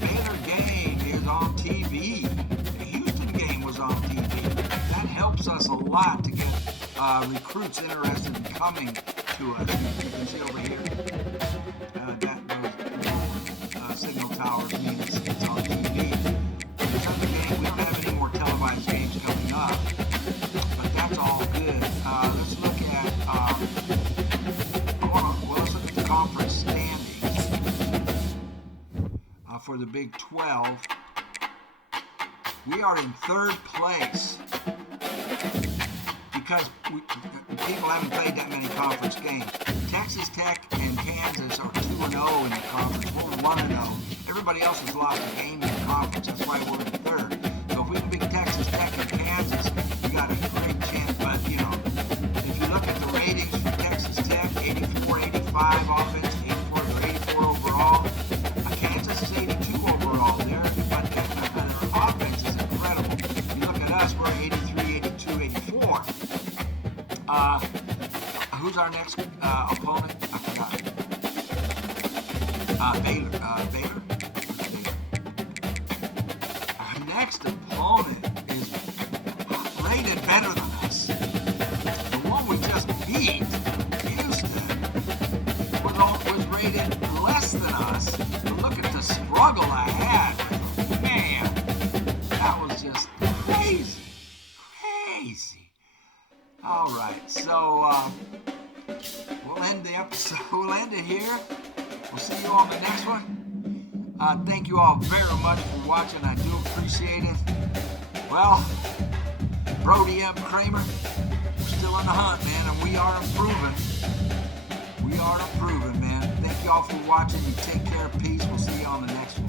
Baylor game is on TV. The Houston game was on TV. That helps us a lot to get recruits interested in coming to us. You can see over here that those signal towers mean it's on TV. This other game, we don't have any more televised games coming up, but that's all good. Let's look at let's look at the conference standings for the Big 12. We are in third place because people haven't played that many conference games. Texas Tech and Kansas are 2-0 in the conference. We're 1-0. Everybody else has lost a game in the conference. That's why we're in third. So if we can beat Texas Tech and Kansas, we got a great chance. But, you know, if you look at the ratings for Texas Tech, 84, 85 offense, 84 or 84 overall. Kansas is 82 overall there, but their offense is incredible. You look at us, we're 83, 82, 84. Who's our next opponent? I forgot. Baylor. Baylor? Our next opponent is rated better than us. The one we just beat, Houston, was rated less than us. But look at the struggle I had. Man, that was just crazy. Crazy. All right, so we'll end the episode. We'll end it here. We'll see you on the next one. Thank you all very much for watching. I do appreciate it. Well, Brody M. Kramer, we're still in the hunt, man, and we are improving. We are improving, man. Thank you all for watching. You take care. Peace. We'll see you on the next one.